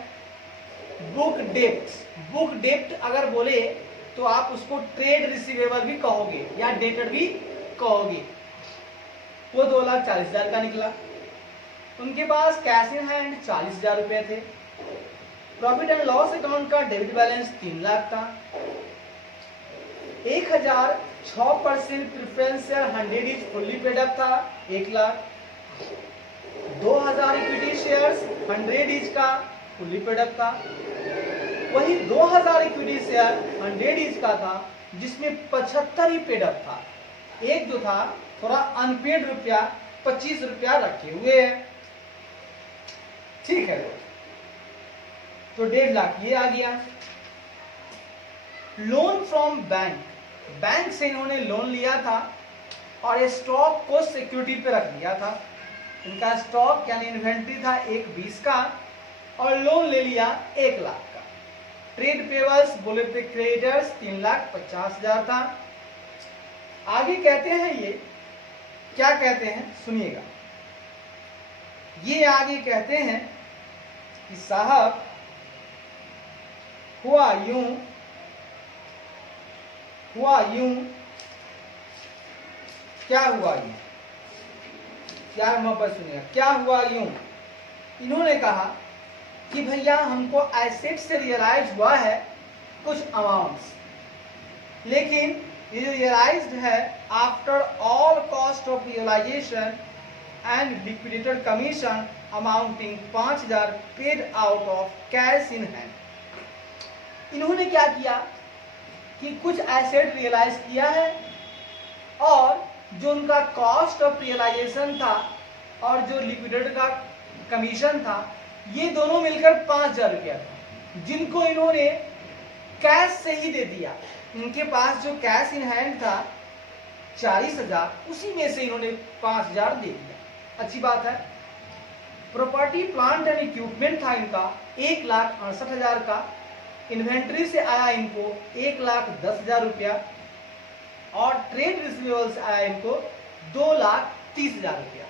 बुक डेप्ट अगर बोले तो आप उसको ट्रेड रिसीवेबल भी कहोगे या डेटर भी कहोगे, वो 2,40,000 का निकला। उनके पास कैश इन हैंड 40,000 रुपए थे। प्रॉफिट एंड लॉस अकाउंट का डेबिट बैलेंस 3 लाख था। 1,006% preference share 100 is fully paid up था, 1 लाख। 2,000 इक्विटी शेयर्स 100 इज का फुल्ली पेड अप था। वही 2,000 इक्विटी शेयर 100 इज का था जिसमें 75 ही पेड अप था, एक जो था थोड़ा अनपेड रुपया 25 रुपया रखे हुए है, ठीक है। तो 1.5 लाख ये आ गया। लोन फ्रॉम बैंक, बैंक से इन्होंने लोन लिया था और ये स्टॉक को सिक्योरिटी पे रख दिया था। इनका स्टॉक यानी इन्वेंट्री था 1,20 का और लोन ले लिया 1 लाख का। ट्रेड पेबल्स बोले थे क्रेडिटर्स 3,50,000 था। आगे कहते हैं ये क्या कहते हैं सुनिएगा, ये आगे कहते हैं कि साहब हुआ यूं क्या हुआ यूं, क्या पर सुनिएगा, क्या हुआ यूं। इन्होंने कहा कि भैया हमको एसेट से रियलाइज हुआ है कुछ अमाउंट्स, लेकिन ये जो रियलाइज्ड है after all cost of realisation and liquidated commission amounting 5,000 paid out of cash in hand. इन्होंने क्या किया कि कुछ एसेट रियलाइज किया है और जो उनका कॉस्ट ऑफ रियलाइजेशन था और जो लिक्विडेटेड का कमीशन था, ये दोनों मिलकर 5,000 रुपया था, जिनको इन्होंने कैश से ही दे दिया। इनके पास जो कैश इन हैंड था 40,000, उसी में से इन्होंने 5,000 दे दिया। अच्छी बात है। प्रॉपर्टी प्लांट एंड इक्विपमेंट था इनका 1,68,000 का। इन्वेंट्री से आया इनको 1,10,000 रुपया और ट्रेड रिसीवेबल से आया इनको 2,30,000 रुपया।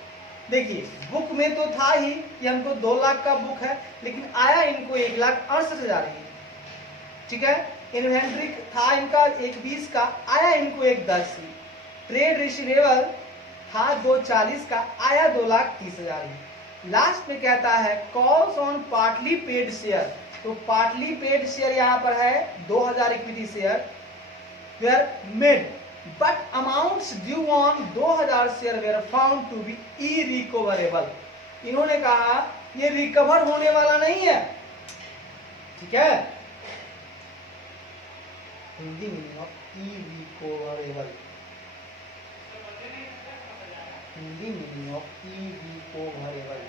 देखिए बुक में तो था ही कि हमको 2 लाख का बुक है, लेकिन आया इनको 1,68,000 ही, ठीक है। इन्वेंट्री था इनका 1,20 का, आया इनको 1,10 ही। ट्रेड रिसीवेबल था 2,40 का, आया 2,30,000 ही। लास्ट में कहता है calls on partly paid share, तो पार्टली पेड शेयर यहाँ पर है 2,000 equity share were made but amounts due on 2,000 share were found to be irrecoverable. इन्होंने कहा ये रिकवर होने वाला नहीं है, ठीक है। Hindi meaning of irrecoverable, Hindi meaning of irrecoverable.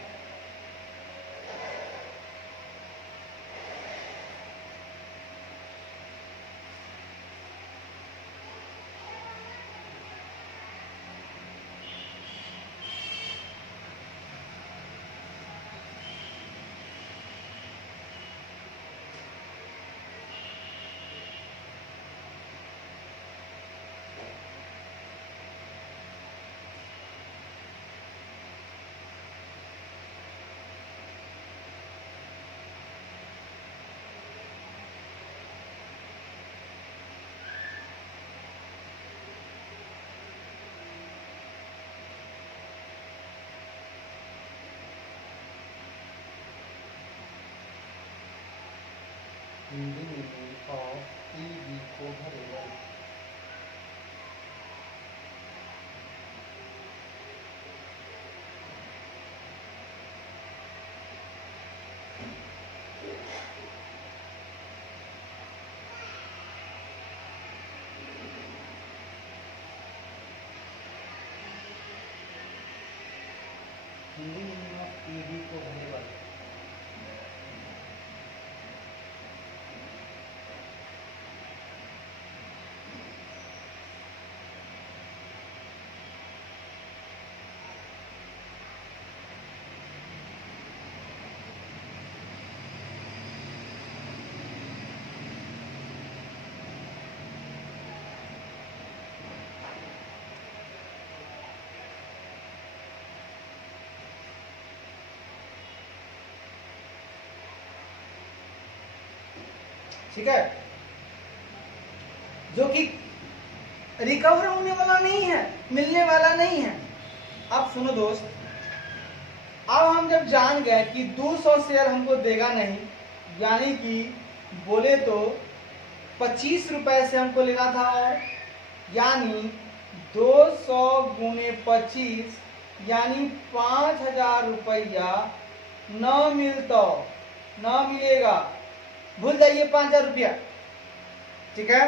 Hindi meaning of irrecoverable. ठीक है, जो कि रिकवर होने वाला नहीं है, मिलने वाला नहीं है। अब सुनो दोस्त, अब हम जब जान गए कि 200 शेयर हमको देगा नहीं, यानी कि बोले तो 25 रुपए से हमको लेना था, और यानी 200 गुने 25 यानी 5000 रुपया न मिलता, न मिलेगा, भूल जाइए 5000 रुपया। ठीक है,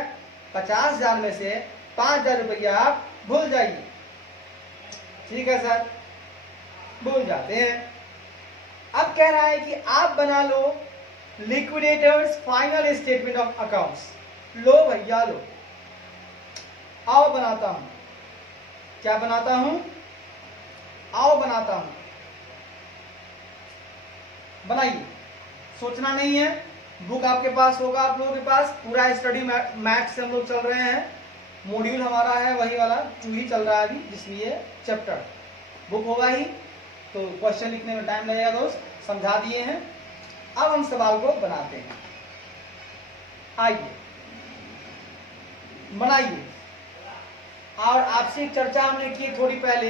50,000 में से 5000 रुपया आप भूल जाइए। ठीक है सर, भूल जाते हैं। अब कह रहा है कि आप बना लो liquidator's final statement of accounts. लो भैया लो, आओ बनाता हूं। क्या बनाता हूं? आओ बनाता हूं, बनाइए, सोचना नहीं है। बुक आपके पास होगा, आप लोगों के पास पूरा स्टडी मैथ्स से हम लोग चल रहे हैं। मॉड्यूल हमारा है वही वाला 2 ही चल रहा है अभी, इसलिए चैप्टर बुक होगा ही, तो क्वेश्चन लिखने में टाइम लगेगा दोस्त, समझा दिए हैं। अब हम सवाल को बनाते हैं, आइए बनाइए। और आपसे चर्चा हमने की थोड़ी पहले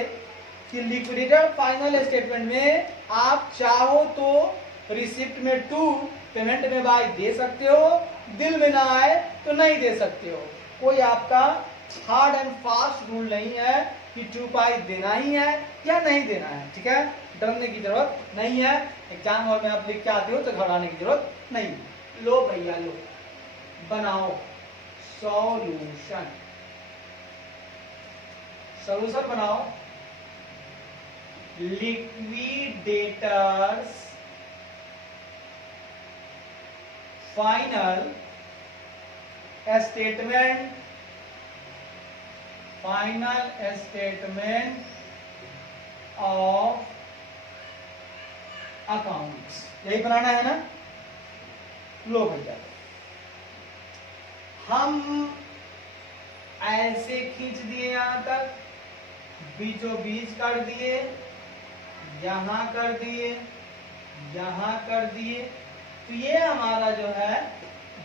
कि लिक्विडेटर फाइनल स्टेटमेंट में आप चाहो तो रिसिप्ट में 2, पेमेंट में बाय दे सकते हो, दिल में ना आए तो नहीं दे सकते हो। कोई आपका हार्ड एंड फास्ट रूल नहीं है कि 2 पाई देना ही है या नहीं देना है। ठीक है, डरने की जरूरत नहीं है। एग्जाम हॉल में आप लिख के आते हो तो घबराने की जरूरत नहीं। लो भैया लो, बनाओ सॉल्यूशन। सॉल्यूशन बनाओ, liquidators final statement, final statement of accounts, यही बनाना है ना। लो भैया, हम ऐसे खींच दिए यहां तक, बीचों बीच कर दिए, यहां कर दिए, यहां कर दिए, तो ये हमारा जो है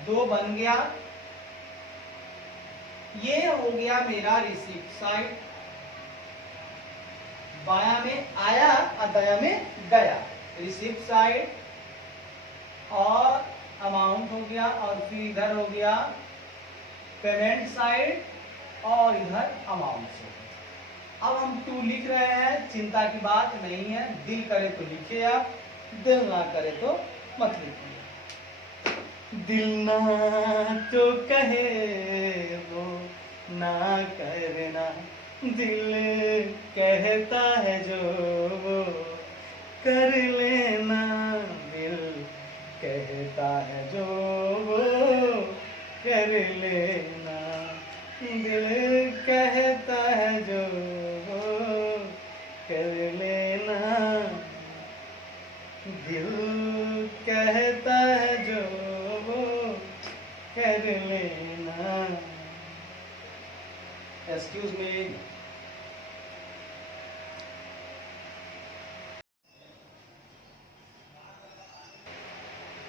2 बन गया। ये हो गया मेरा रिसीप्ट साइड, बाया में आया और दाया में गया, रिसीप्ट साइड, और अमाउंट हो गया, और फिर इधर हो गया पेमेंट साइड, और इधर अमाउंट से। अब हम 2 लिख रहे हैं, चिंता की बात नहीं है, दिल करे तो लिखे आप, दिल ना करे तो मत लिखिए। दिल ना तो कहे वो ना करना, दिल कहता है जो वो कर लेना, दिल कहता है जो वो कर लेना, दिल कहता है जो वो कर लेना, दिल कहता है जो वो कर लेना। एक्सक्यूज मी,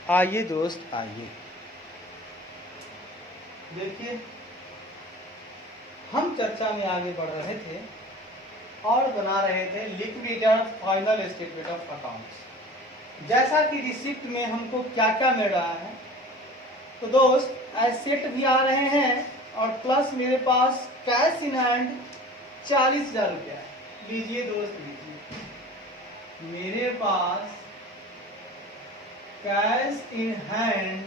आइए दोस्त आइए, देखिए हम चर्चा में आगे बढ़ रहे थे और बना रहे थे liquidator final statement of accounts. जैसा कि रिसिप्ट में हमको क्या क्या मिल रहा है, तो दोस्त एसेट भी आ रहे हैं और प्लस मेरे पास कैश इन हैंड 40,000 रुपया है। लीजिए दोस्त लीजिए, मेरे पास कैश इन हैंड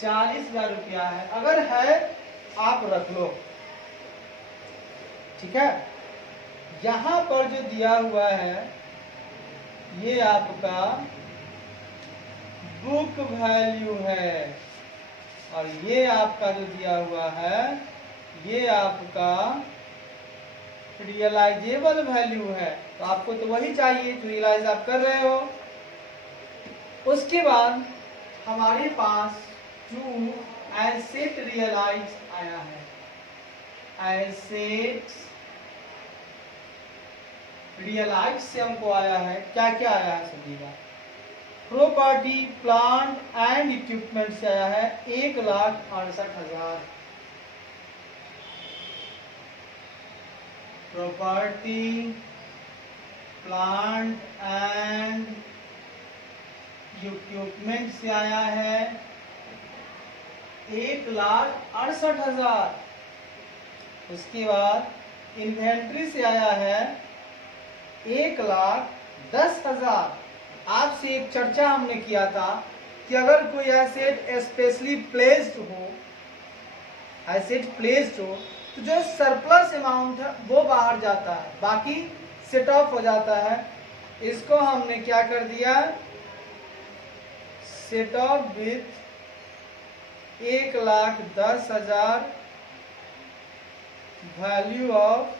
40,000 रुपया है। अगर है आप रख लो, ठीक है। यहां पर जो दिया हुआ है ये आपका बुक वैल्यू है, और ये आपका जो दिया हुआ है ये आपका रियलाइजेबल वैल्यू है। तो आपको तो वही चाहिए जो रियलाइज आप कर रहे हो। उसके बाद हमारे पास जो एसेट रियलाइज आया है, एसेट रियलाइज से हमको आया है, क्या क्या आया है सुनिएगा। प्रॉपर्टी प्लांट एंड इक्विपमेंट से आया है 1,68,000। प्रॉपर्टी प्लांट एंड इक्विपमेंट से आया है 1,68,000। उसके बाद इन्वेंट्री से आया है 1,10,000। आपसे एक चर्चा हमने किया था कि अगर कोई एसेट स्पेशली प्लेस्ड हो, तो जो सरप्लस अमाउंट है वो बाहर जाता है, बाकी सेट ऑफ हो जाता है। इसको हमने क्या कर दिया, set off with 1,10,000 value of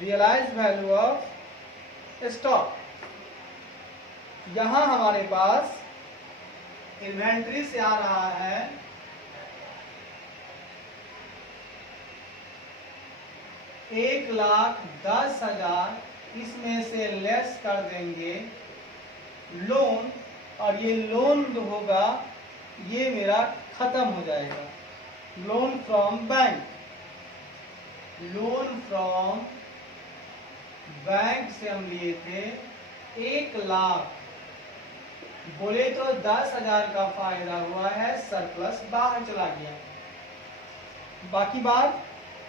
realise value of stock. यहां हमारे पास इन्वेंट्री से आ रहा है 1,10,000, इसमें से लेस कर देंगे लोन, और ये लोन होगा, ये मेरा खत्म हो जाएगा। Loan from bank, loan from bank से हम लिए थे 1,00,000, बोले तो 10,000 का फायदा हुआ है, सरप्लस बाहर चला गया। बाकी बात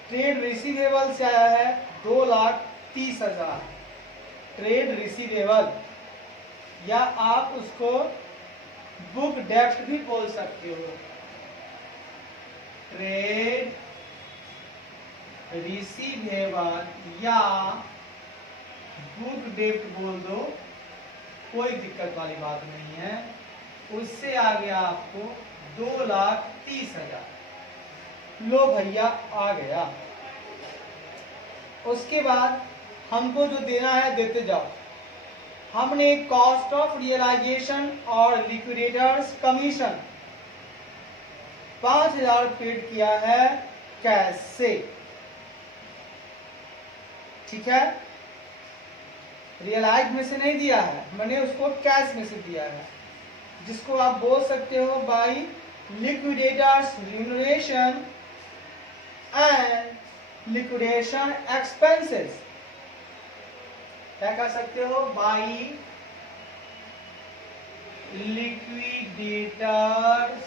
ट्रेड रिसीवेबल से आया है 2,30,000। ट्रेड रिसीवेबल, या आप उसको बुक डेप्ट भी बोल सकते हो। ट्रेड रिसीवेबल या बुक डेप्ट बोल दो, कोई दिक्कत वाली बात नहीं है। उससे आ गया आपको 2,30,000। लो भैया आ गया। उसके बाद हमको जो देना है देते जाओ। हमने कॉस्ट ऑफ रियलाइजेशन और लिक्विडेटर्स कमीशन 5,000 पेड किया है कैश से, ठीक है। रियलाइज में से नहीं दिया है, मैंने उसको कैश में से दिया है, जिसको आप बोल सकते हो by liquidators remuneration and liquidation expenses. क्या कह सकते हो, by liquidators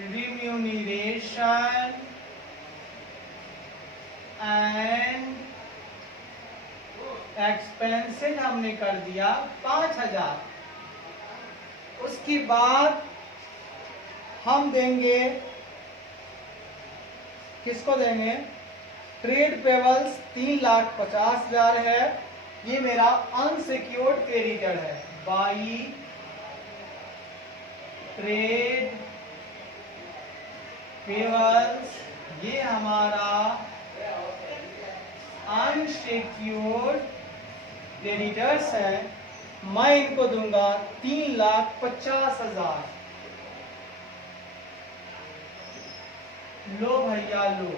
remuneration and expenses हमने कर दिया 5,000। उसके बाद हम देंगे, किसको देंगे, ट्रेड पेबल्स 3,50,000 है, ये मेरा अनसिक्योर्ड क्रेडिटर है। बाई ट्रेड पेबल्स, ये हमारा अनसिक्योर्ड क्रेडिटर्स है, मैं इनको दूंगा 3,50,000। लो भैया लो।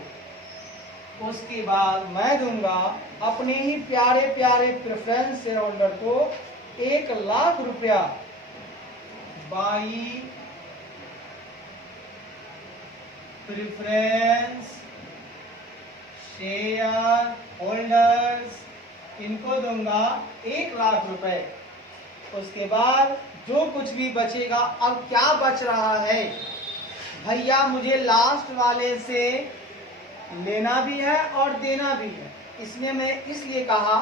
उसके बाद मैं दूंगा अपने ही प्यारे प्यारे प्रेफरेंस शेयर होल्डर को 1,00,000 रुपया। बाई प्रेफरेंस शेयर होल्डर्स, इनको दूंगा 1,00,000 रुपए। उसके बाद जो कुछ भी बचेगा, अब क्या बच रहा है भैया, मुझे लास्ट वाले से लेना भी है और देना भी है। इसलिए मैं इसलिए कहा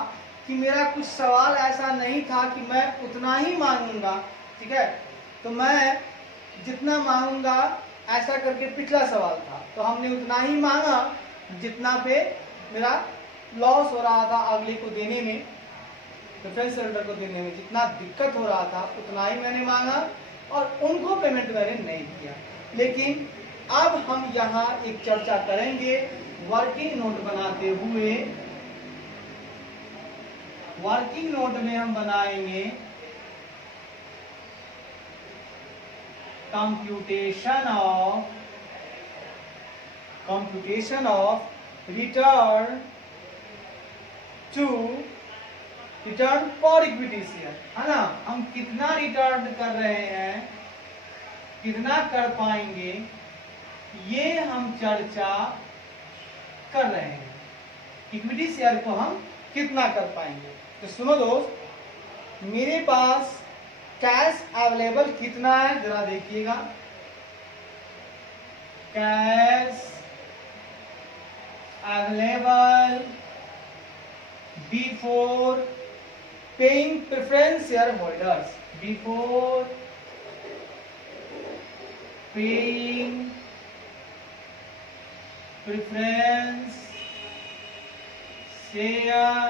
कि मेरा कुछ सवाल ऐसा नहीं था कि मैं उतना ही मांगूंगा, ठीक है। तो मैं जितना मांगूंगा ऐसा करके पिछला सवाल था, तो हमने उतना ही मांगा जितना पे मेरा लॉस हो रहा था अगले को देने में, प्रेफरेंस होल्डर को देने में जितना दिक्कत हो रहा था उतना ही मैंने मांगा, और उनको पेमेंट मैंने नहीं किया। लेकिन अब हम यहाँ एक चर्चा करेंगे वर्किंग नोट बनाते हुए। वर्किंग नोट में हम बनाएंगे computation of return to return पर इक्विटी शेयर, है ना। हम कितना रिटर्न कर रहे हैं, कितना कर पाएंगे, ये हम चर्चा कर रहे हैं। इक्विटी शेयर को हम कितना कर पाएंगे। तो सुनो दोस्त, मेरे पास कैश अवेलेबल कितना है जरा देखिएगा। Cash available before paying preference share holders, before paying preference share,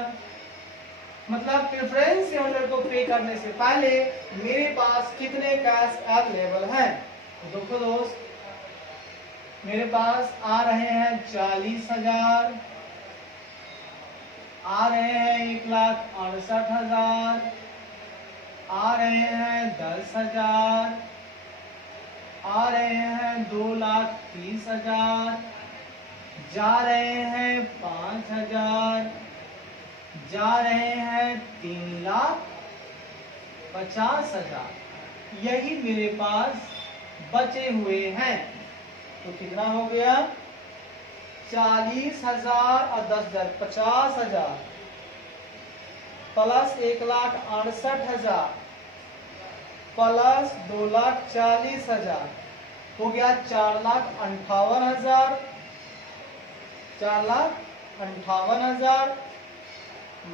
मतलब प्रेफरेंस शेयर होल्डर को पे करने से पहले मेरे पास कितने कैश अवेलेबल हैं। तो देखो दोस्त, मेरे पास आ रहे हैं 40,000, आ रहे हैं 1,68,000, आ रहे हैं 10,000, आ रहे हैं 2,30,000, जा रहे हैं 5,000, जा रहे हैं 3,50,000। यही मेरे पास बचे हुए हैं। तो कितना हो गया, 40,000 और 10,000, 50,000 प्लस 1,68,000 प्लस 2,40,000 हो गया 4,58,000, 4,58,000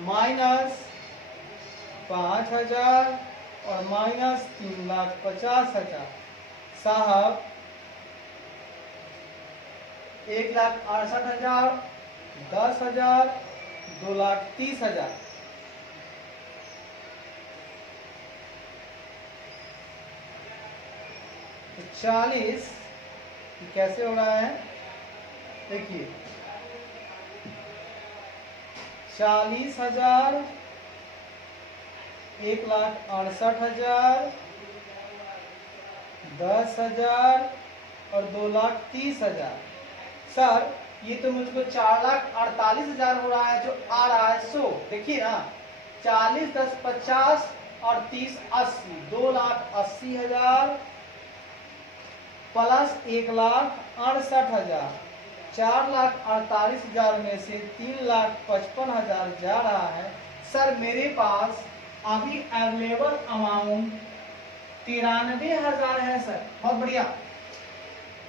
माइनस 5,000 और माइनस 3,50,000। साहब 1,68,000, 10,000, 2,30,000। तो 40 कैसे हो रहा है, देखिए 40,000, 1,68,000, 10,000 और 2,30,000। सर ये तो मुझको 4,48,000 हो रहा है, जो आ रहा है 100। देखिए ना, 40 10 50 और 30 80, 2,80,000 प्लस 1,68,000, 4,48,000 में से 3,55,000 जा रहा है। सर मेरे पास अभी अवेलेबल अमाउंट 93,000 है सर। बहुत बढ़िया।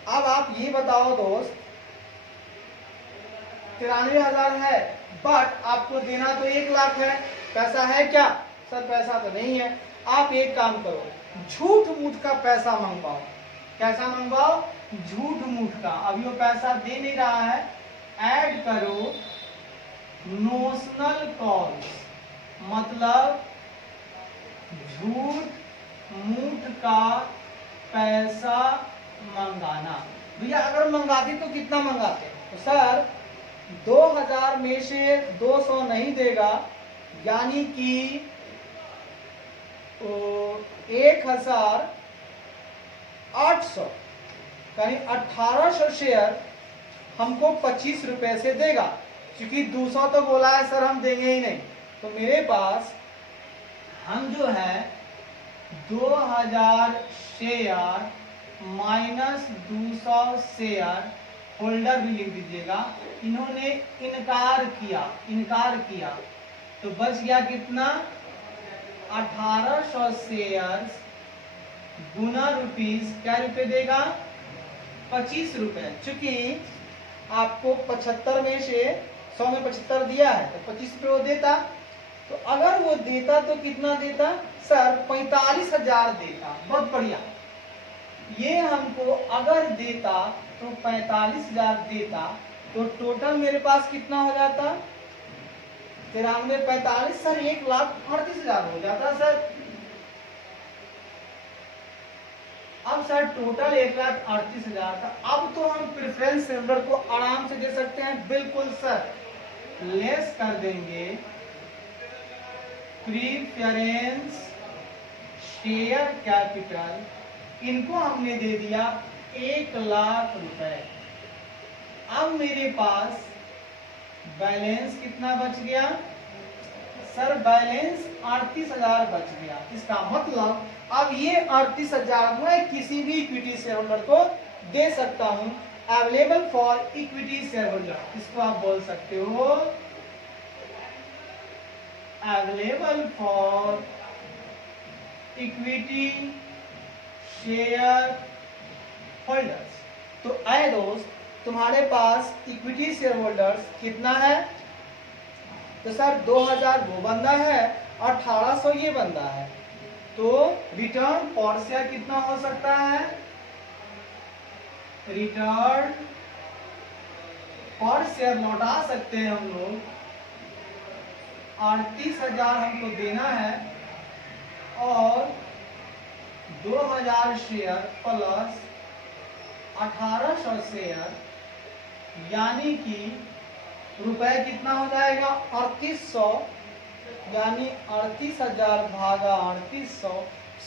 अब आप ये बताओ दोस्त, 93,000 है, बट आपको देना तो 1,00,000 है। पैसा है क्या सर? पैसा तो नहीं है। आप एक काम करो, झूठ मूठ का पैसा मंगवाओ। कैसा मंगवाओ? झूठ मूठ का। अभी वो पैसा दे नहीं रहा है, ऐड करो नोशनल कॉल्स, मतलब झूठ मूठ का पैसा मंगाना। भैया अगर मंगाते तो कितना मंगाते? तो सर 2,000 में से 200 नहीं देगा, यानी कि 1,800, यानी 1,800 शेयर हमको 25 रुपए से देगा। क्योंकि 200 तो बोला है सर हम देंगे ही नहीं, तो मेरे पास हम जो है 2,000 शेयर माइनस 200 शेयर, होल्डर भी लिख दीजिएगा, इन्होंने इनकार किया, तो बच गया कितना? 1,800 शेयर गुना रुपीस, क्या रुपए देगा? 25 रुपए। चूंकि आपको 75 में से 100 में 75 दिया है, तो 25 रुपए वो देता। तो अगर वो देता तो कितना देता सर? 45,000 देता। बहुत बढ़िया। ये हमको अगर देता तो 45,000 देता, तो टोटल मेरे पास कितना हो जाता? 93 45 सर 1,38,000 हो जाता सर। अब सर टोटल 1,38,000 था। अब तो हम प्रेफरेंस शेयर को आराम से दे सकते हैं। बिल्कुल सर, लेस कर देंगे प्रीफरेंस शेयर कैपिटल, इनको हमने दे दिया 1,00,000 रुपए। अब मेरे पास बैलेंस कितना बच गया? सर बैलेंस 38,000 बच गया। इसका मतलब अब ये 38,000 मैं किसी भी इक्विटी शेयर होल्डर को दे सकता हूं। Available for equity share holder, इसको आप बोल सकते हो available for equity share holders. तो आए दोस्त, तुम्हारे पास इक्विटी शेयर होल्डर्स कितना है? तो सर 2000 वो बंदा है, 1800 ये बंदा है। तो रिटर्न पर शेयर कितना हो सकता है? रिटर्न पर शेयर लौटा सकते हैं हम लोग। 38,000 हमको देना है और 2000 शेयर प्लस 1800 शेयर, यानी कि रुपए कितना हो जाएगा? 3800, यानी 38,000 भागा 3800।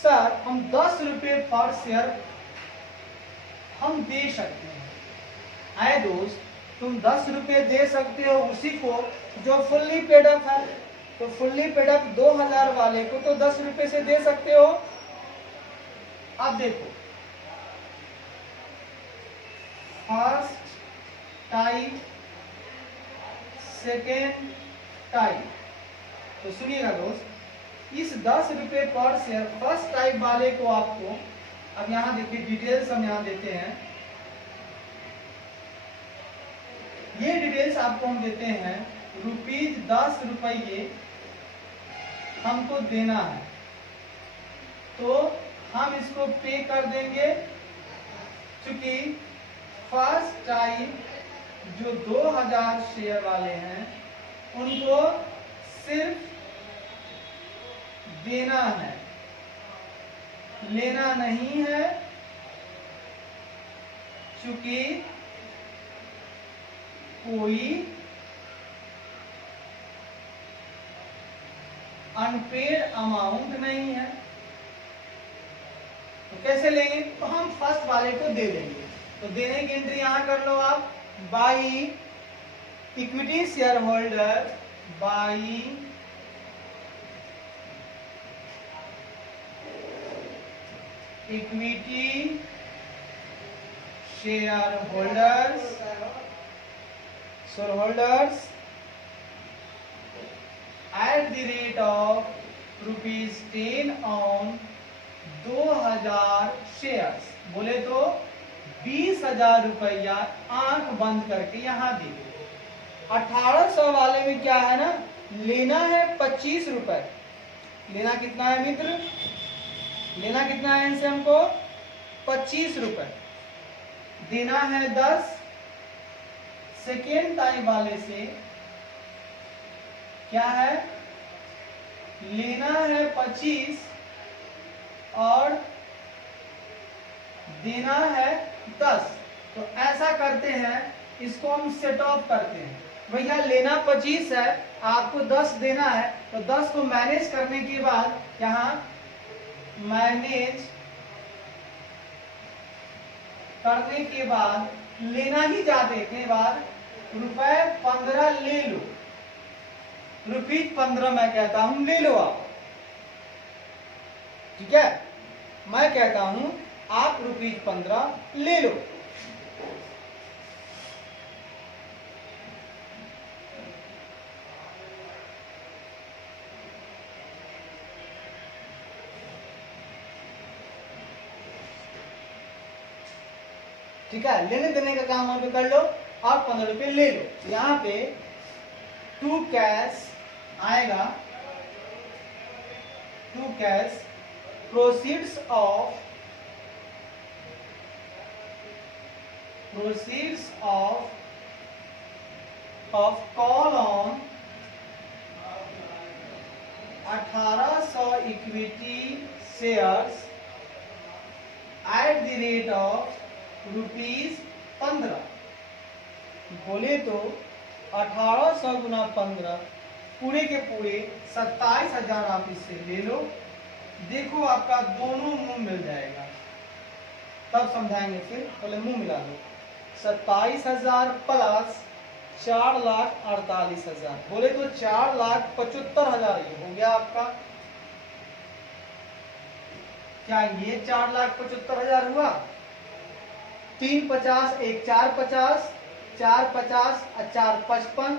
सर हम 10 रुपये पर शेयर हम दे सकते हैं। आए दोस्त, तुम 10 रुपये दे सकते हो उसी को जो फुल्ली पेड अप है। तो फुल्ली पेड अप 2000 वाले को तो 10 रुपये से दे सकते हो। अब देखो, फर्स्ट टाइप, सेकेंड टाइप। तो सुनिएगा दोस्त, इस 10 रुपये पर शेयर फर्स्ट टाइप वाले को आपको, अब यहां देखिए डिटेल्स हम यहां देते हैं। ये डिटेल्स आपको हम देते हैं, ₹10 हमको देना है। तो हम इसको पे कर देंगे, क्योंकि फर्स्ट टाइम जो 2000 शेयर वाले हैं उनको सिर्फ देना है, लेना नहीं है। क्योंकि कोई अनपेड अमाउंट नहीं है। तो कैसे लेंगे? तो हम फर्स्ट वाले को दे देंगे। तो देने की एंट्री यहां कर लो आप, by equity share holder, by equity share holders at the rate of ₹10 on 2000 shares. बोले तो 20,000 रुपया आंख बंद करके यहां दे दो। 1800 वाले में क्या है ना, लेना है 25 रुपए। लेना कितना है मित्र? लेना कितना है इनसे हमको? 25 रुपए। देना है 10। सेकेंड टाइप वाले से क्या है? लेना है 25 और देना है 10। तो ऐसा करते हैं, इसको हम सेट ऑफ करते हैं। भैया लेना 25 है, आपको 10 देना है, तो 10 को मैनेज करने के बाद यहां मैनेज करने के बाद लेना ही जाते के बाद ₹15 ले लो। ₹15 मैं कहता हूं ले लो आप, ठीक है? मैं कहता हूं आप ₹15 ले लो। ठीक है, लेने देने का काम वहां पे कर लो और 15 रुपये ले लो। यहाँ पे टू कैश आएगा, to cash proceeds of call on 1800 equity shares at the rate of ₹15। बोले तो 1800 गुना 15 पूरे के पूरे 27,000 आप इससे ले लो। देखो आपका दोनों मुंह मिल जाएगा, तब समझाएंगे। फिर पहले मुंह मिला लो। 27,000 प्लस 4,48,000, बोले तो 4,75,000 ये हो गया आपका। क्या ये 4,75,000 हुआ? 350 1 450, 450 455,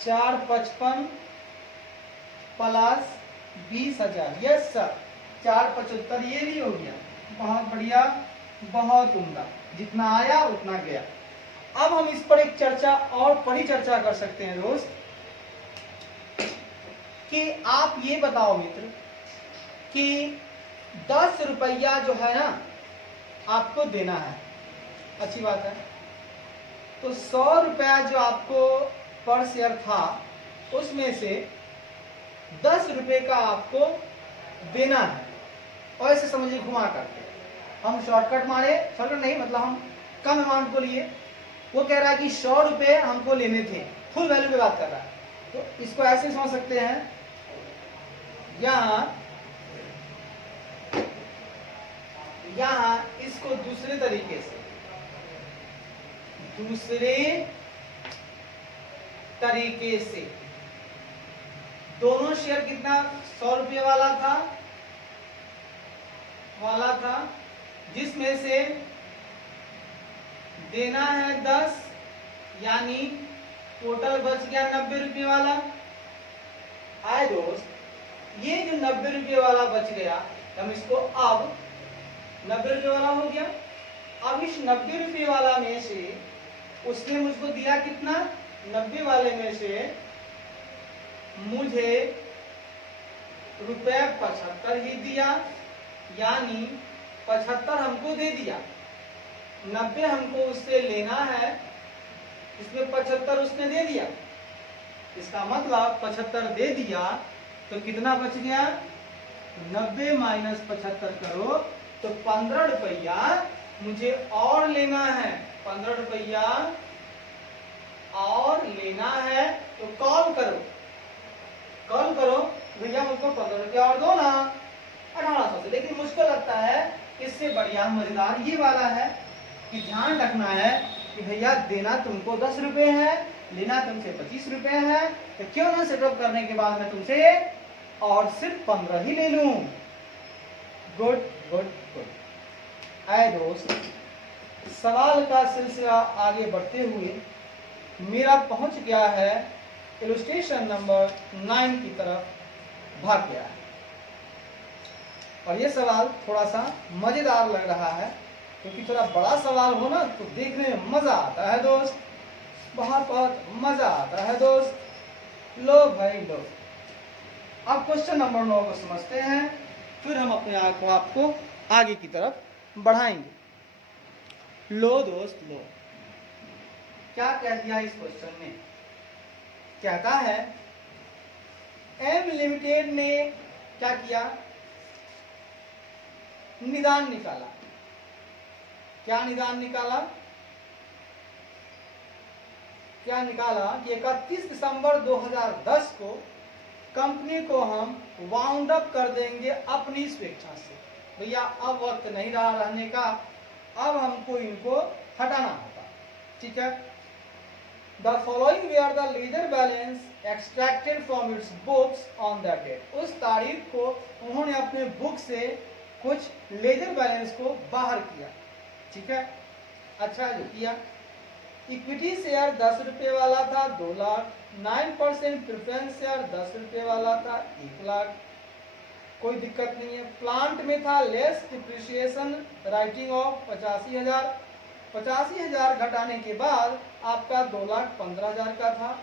455 प्लस 20,000, यस सर 475 ये भी हो गया। बहुत बढ़िया, बहुत उम्दा, जितना आया उतना गया। अब हम इस पर एक चर्चा और परिचर्चा कर सकते हैं दोस्त, कि आप ये बताओ मित्र कि 10 रुपया जो है ना आपको देना है, अच्छी बात है। तो 100 रुपया जो आपको पर शेयर था उसमें से 10 रुपए का आपको देना है। और ऐसे समझिए घुमा करके हम शॉर्टकट मारे, शॉर्टकट नहीं मतलब हम कम अमाउंट को लिए। वो कह रहा है कि 100 रुपए हमको लेने थे, फुल वैल्यू पे बात कर रहा है। तो इसको ऐसे समझ सकते हैं, यहां इसको दूसरे तरीके से, दोनों शेयर कितना 100 रुपये वाला था, जिसमें से देना है 10, यानी टोटल बच गया 90 रुपये वाला। आए दोस्त, ये जो 90 रुपये वाला बच गया, हम इसको अब 90 रुपये वाला हो गया। अब इस 90 रुपये वाला में से उसने मुझको दिया कितना? 90 वाले में से मुझे ₹75 ही दिया, यानी 75 हमको दे दिया। 90 हमको उससे लेना है, इसमें 75 उसने दे दिया। इसका मतलब 75 दे दिया तो कितना बच गया? 90 माइनस 75 करो तो 15 रुपया मुझे और लेना है, 15 रुपया और लेना है। तो कॉल करो भैया मुझको 15 रुपया और दो ना 1800 से। लेकिन मुझको लगता है इससे बढ़िया मजेदार ये वाला है कि ध्यान रखना है कि भैया देना तुमको 10 रुपए है, लेना तुमसे 25 रुपए है, तो क्यों ना सेटअप करने के बाद मैं तुमसे और सिर्फ 15 ही ले लूं। Good good good. आए दोस्त, सवाल का सिलसिला आगे बढ़ते हुए मेरा पहुंच गया है इलस्ट्रेशन नंबर 9 की तरफ भाग गया है। और ये सवाल थोड़ा सा मजेदार लग रहा है, क्योंकि थोड़ा बड़ा सवाल हो ना तो देखने में मजा आता है दोस्त, बहुत बहुत मजा आता है दोस्त। लो भाई लो, अब क्वेश्चन नंबर 9 को समझते हैं, फिर हम अपने आप को आपको आगे की तरफ बढ़ाएंगे। लो दोस्त लो, क्या कह दिया इस क्वेश्चन में? कहता है एम लिमिटेड ने क्या किया? निदान निकाला। क्या निदान निकाला? क्या निकाला कि 31 दिसंबर 2010 को कंपनी को हम वाउंड अप कर देंगे अपनी स्वेच्छा से। भैया अब वक्त नहीं रहा रहने का, अब हमको इनको हटाना होगा, ठीक है। The following were the ledger balance extracted from its books on that date. उस तारीख को उन्होंने अपने बुक से कुछ लेजर बैलेंस को बाहर किया, ठीक है। अच्छा जो किया, इक्विटी शेयर 10 रुपए वाला था 2 लाख, 9% प्रेफरेंस शेयर 10 रुपए वाला था 1 लाख, कोई दिक्कत नहीं है। प्लांट में था लेस डिप्रिसिएशन राइटिंग ऑफ 85,000, 85,000 घटाने के बाद आपका 2,15,000 का था।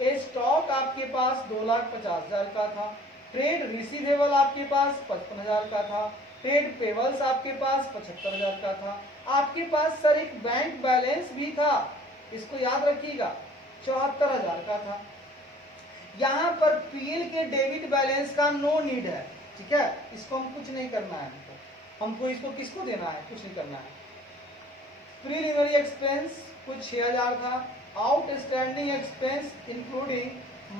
ए स्टॉक आपके पास 2,50,000 का था। ट्रेड रिसीवेबल आपके पास 55,000 का था। ट्रेड पेबल्स आपके पास 75,000 का था। आपके पास सर एक बैंक बैलेंस भी था, इसको याद रखिएगा 74,000 का था। यहाँ पर पीएल के डेबिट बैलेंस का नो नीड है, ठीक है, इसको हम कुछ नहीं करना है, हमको इसको किसको देना है, कुछ नहीं करना है। प्रीलिमिनरी एक्सपेंस कुछ 6,000 था। Outstanding expense including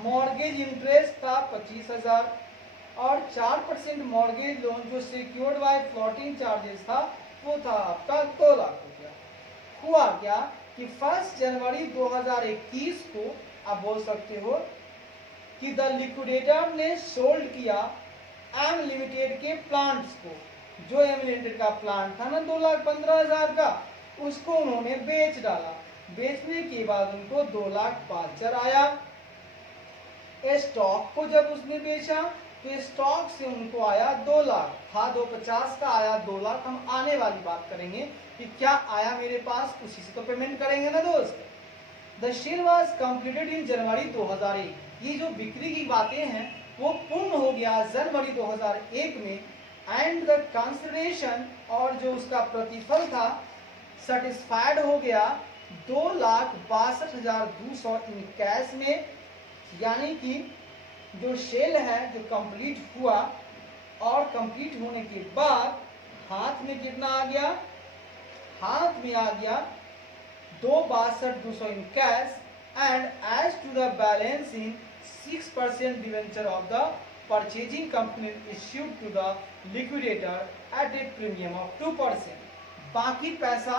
mortgage interest था 25,000 और 4% मॉर्गेज लोन जो सिक्योर्ड बाय फ्लोटिंग चार्जेस था वो था आपका 2 लाख रुपया। हुआ क्या कि 1 जनवरी 2021 को आप बोल सकते हो कि द लिक्विडेटर ने सोल्ड किया एम लिमिटेड के प्लांट्स को। जो एम लिमिटेड का प्लांट था ना 2,15,000 का, उसको उन्होंने बेच डाला। बेचने के बाद उनको 2,05,000 आया। स्टॉक को जब उसने बेचा तो स्टॉक से उनको आया 2 लाख, था 250 का, आया 2 लाख। हम आने वाली बात करेंगे कि क्या आया मेरे पास, उसी से तो पेमेंट करेंगे ना दोस्त। The share was completed in January 2001। ये जो बिक्री की बातें हैं वो पूर्ण हो गया जनवरी 2001 में। एंड द कंसिडरेशन, और जो उसका प्रतिफल था, सेटिस्फाइड हो गया 2,62,200 इन कैश में। यानी कि जो सेल है जो कंप्लीट हुआ, और कंप्लीट होने के बाद हाथ में कितना आ गया, हाथ में आ गया 2,62,200 in cash. And as to the balance in 6% debenture of the purchasing company issued to the liquidator at a premium of 2%। बाकी पैसा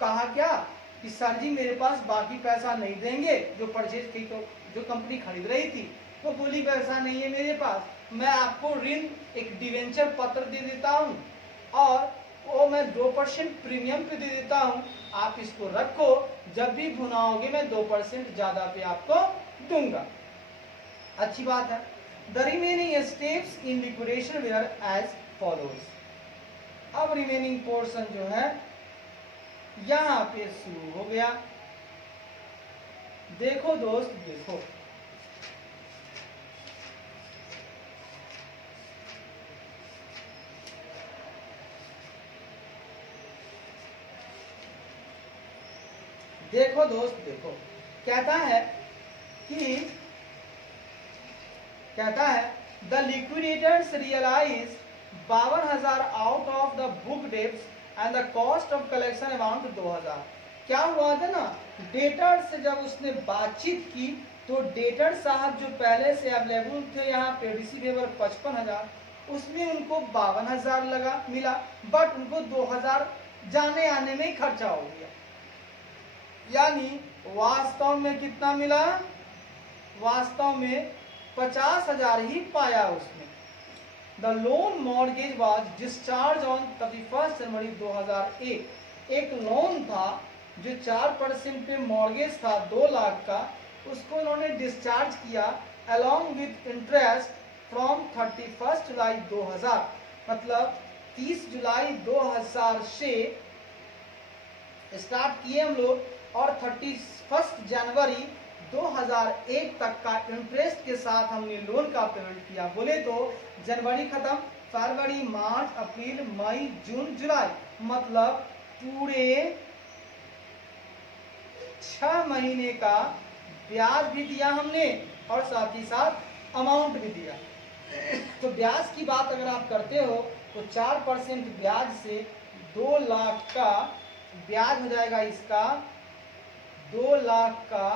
कहा क्या कि सर जी मेरे पास बाकी पैसा नहीं देंगे, जो परचेज की जो कंपनी खरीद रही थी वो बोली पैसा नहीं है मेरे पास, मैं आपको ऋण एक डिवेंचर पत्र दे देता हूँ और वो मैं 2% प्रीमियम पे दे देता हूँ, आप इसको रखो, जब भी भुनाओगे मैं 2% ज्यादा पे आपको दूंगा। अच्छी बात है। The remaining steps in liquidation were as follows. अब रिमेनिंग पोर्शन जो है यहां पे शुरू हो गया। देखो दोस्त, देखो देखो दोस्त, देखो कहता है the liquidators realise 52,000 out of the book debts and the cost of collection amount 2,000। क्या हुआ था ना, डेटर से जब उसने बातचीत की तो डेटर साहब जो पहले से अवेलेबल थे यहाँ पे रिसीवेबल 55,000, उसमें उनको 52,000 लगा मिला, बट उनको 2,000 जाने आने में ही खर्चा हो गया। यानी वास्तव में कितना मिला, वास्तव में 50,000 ही पाया उसने। The loan mortgage was discharge on 31 जनवरी 2001। एक लोन था जो 4% पे मॉर्गेज था 2 लाख का, उसको इन्होंने डिस्चार्ज किया अलॉन्ग विद इंटरेस्ट फ्रॉम 31 जुलाई 2000। मतलब 30 जुलाई 2000 से स्टार्ट किए हम लोग और 31 जनवरी 2001 तक का इंटरेस्ट के साथ हमने लोन का पेमेंट किया। बोले तो जनवरी खत्म, फरवरी, मार्च, अप्रैल, मई, जून, जुलाई, मतलब पूरे 6 महीने का ब्याज भी दिया हमने और साथ ही साथ अमाउंट भी दिया। तो ब्याज की बात अगर आप करते हो तो 4% ब्याज से 2 लाख का ब्याज हो जाएगा। इसका 2 लाख का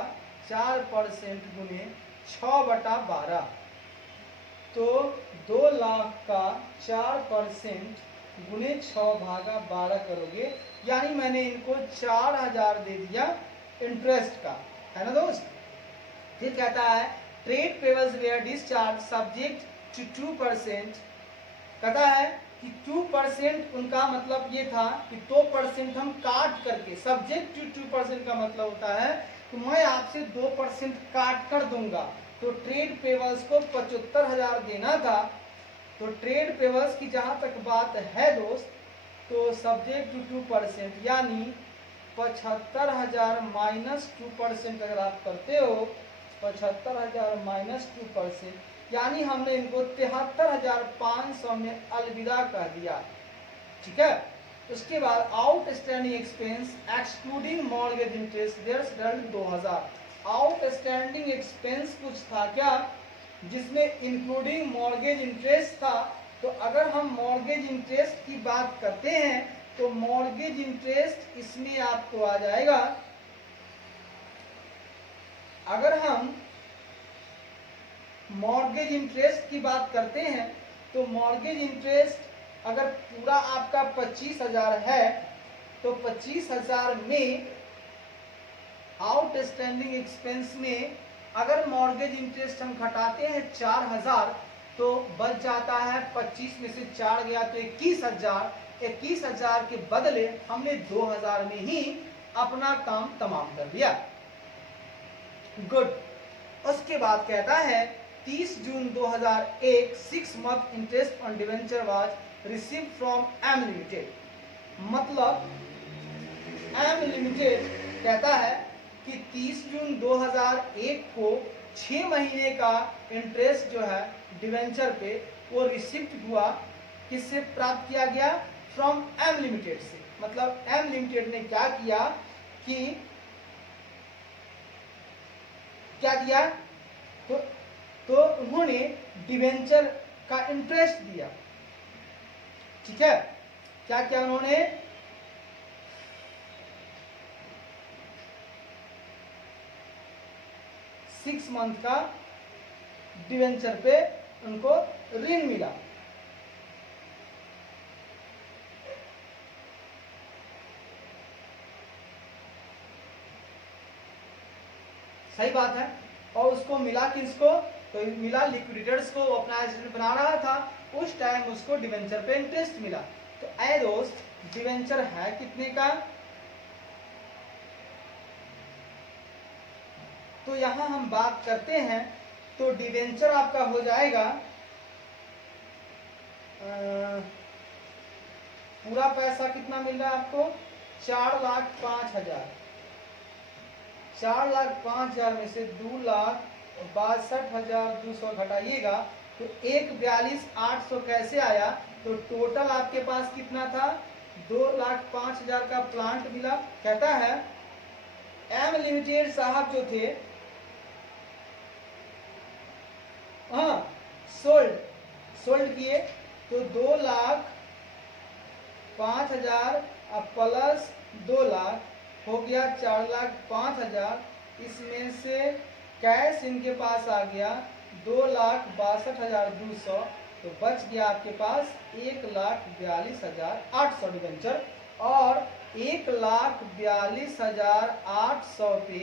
4% गुने 6/12, तो 2 लाख का 4% गुने 6/12 करोगे, यानी मैंने इनको 4,000 दे दिया इंटरेस्ट का, है ना दोस्त। फिर कहता है trade payables were discharge subject to 2%। कहता है कि 2% उनका मतलब ये था कि 2% हम काट करके, सब्जेक्ट टू 2% का मतलब होता है कि मैं आपसे 2% काट कर दूंगा। तो ट्रेड पेबल्स को 75,000 देना था। तो ट्रेड पेबल्स की जहां तक बात है दोस्त, तो सब्जेक्ट टू 2% यानी 75,000 माइनस 2% अगर आप करते हो, 75,000 माइनस 2%, यानी हमने इनको 73,500 में अलविदा कह दिया। ठीक है। उसके बाद outstanding expense excluding mortgage interest there 2,000। Outstanding expense कुछ था क्या जिसमें इंक्लूडिंग मॉर्गेज इंटरेस्ट था। तो अगर हम मॉर्गेज इंटरेस्ट की बात करते हैं तो मॉर्गेज इंटरेस्ट इसमें आपको आ जाएगा। अगर हम मॉर्गेज इंटरेस्ट की बात करते हैं तो मॉर्गेज इंटरेस्ट अगर पूरा आपका 25,000 है तो 25,000 में आउटस्टैंडिंग एक्सपेंस में अगर मॉर्गेज इंटरेस्ट हम घटाते हैं 4000 तो बच जाता है 25 में से 4 गया तो 21,000। 21,000 के बदले हमने 2000 में ही अपना काम तमाम कर दिया। गुड। उसके बाद कहता है 30 June 2001 6 month interest on debenture was receive from M limited. मतलब एम लिमिटेड कहता है कि 30 जून 2001 को 6 महीने का इंटरेस्ट जो है डिवेंचर पे वो रिसिप्ट हुआ, किससे प्राप्त किया गया? फ्रॉम एम लिमिटेड से। मतलब एम लिमिटेड ने क्या किया कि क्या किया तो उन्होंने डिवेंचर का इंटरेस्ट दिया। ठीक है, क्या किया उन्होंने? 6 मंथ का डिवेंचर पे उनको ऋण मिला। सही बात है। और उसको मिला किसको? तो मिला लिक्विडेटर्स को, अपना एसेट बना रहा था उस टाइम उसको डिवेंचर पे इंटरेस्ट मिला। तो ऐ दोस्त डिवेंचर है कितने का? तो यहां हम बात करते हैं तो डिवेंचर आपका हो जाएगा पूरा पैसा कितना मिल रहा है आपको? 4,05,000। 4,05,000 में से 2,62,200 घटाइएगा तो 1,42,800 कैसे आया? तो टोटल आपके पास कितना था? 2,05,000 का प्लांट मिला। कहता है एम लिमिटेड साहब जो थे, हाँ सोल्ड किए तो 2,05,000 प्लस 2 लाख हो गया 4,05,000। इसमें से कैश इनके पास आ गया 2,62,200। तो बच गया आपके पास 1,42,800 डिवेंचर। और 1,42,800 पे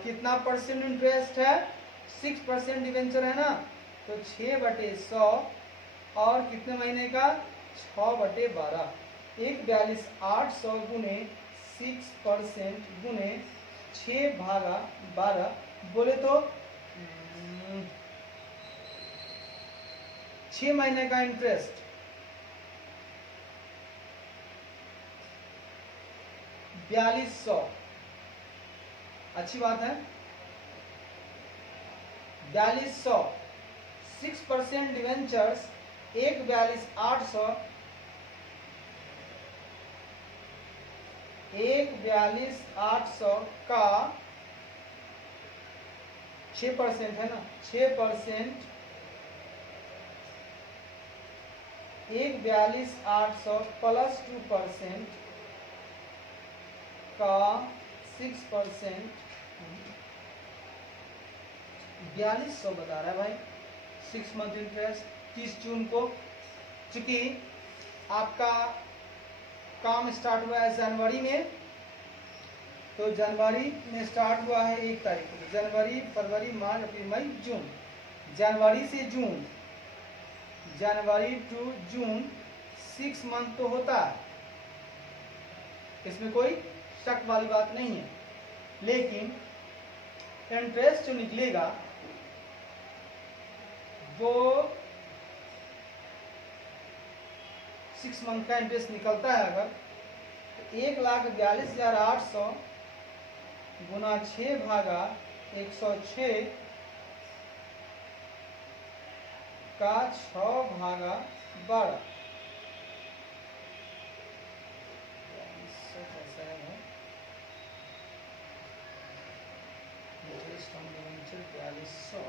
कितना परसेंट इंटरेस्ट है? 6% डिवेंचर है ना, तो 6/100 और कितने महीने का? 6/12। 1,42,800 गुने 6% गुने 6/12 बोले तो 6 महीने का इंटरेस्ट 4,200। अच्छी बात है। 4,200 6% डिवेंचर्स 1,42,800 1,42,800 का 6% है ना, 6% 1,42,800 प्लस 2% का 6%, 4,200 बता रहा है भाई। 6 मंथ इंटरेस्ट 30 जून को, चूंकि आपका काम स्टार्ट हुआ है जनवरी में, तो जनवरी में स्टार्ट हुआ है 1 तारीख को। जनवरी, फरवरी, मार्च, अप्रैल, मई, जून। जनवरी से जून, जनवरी टू जून 6 मंथ तो होता है, इसमें कोई शक वाली बात नहीं है। लेकिन इंटरेस्ट जो निकलेगा वो 6 मंथ का इंटरेस्ट निकलता है अगर, तो 1,42,800 गुना 6/106 का 6/12। इंटरेस्ट ऑन डिवेंचर 4,200 4,200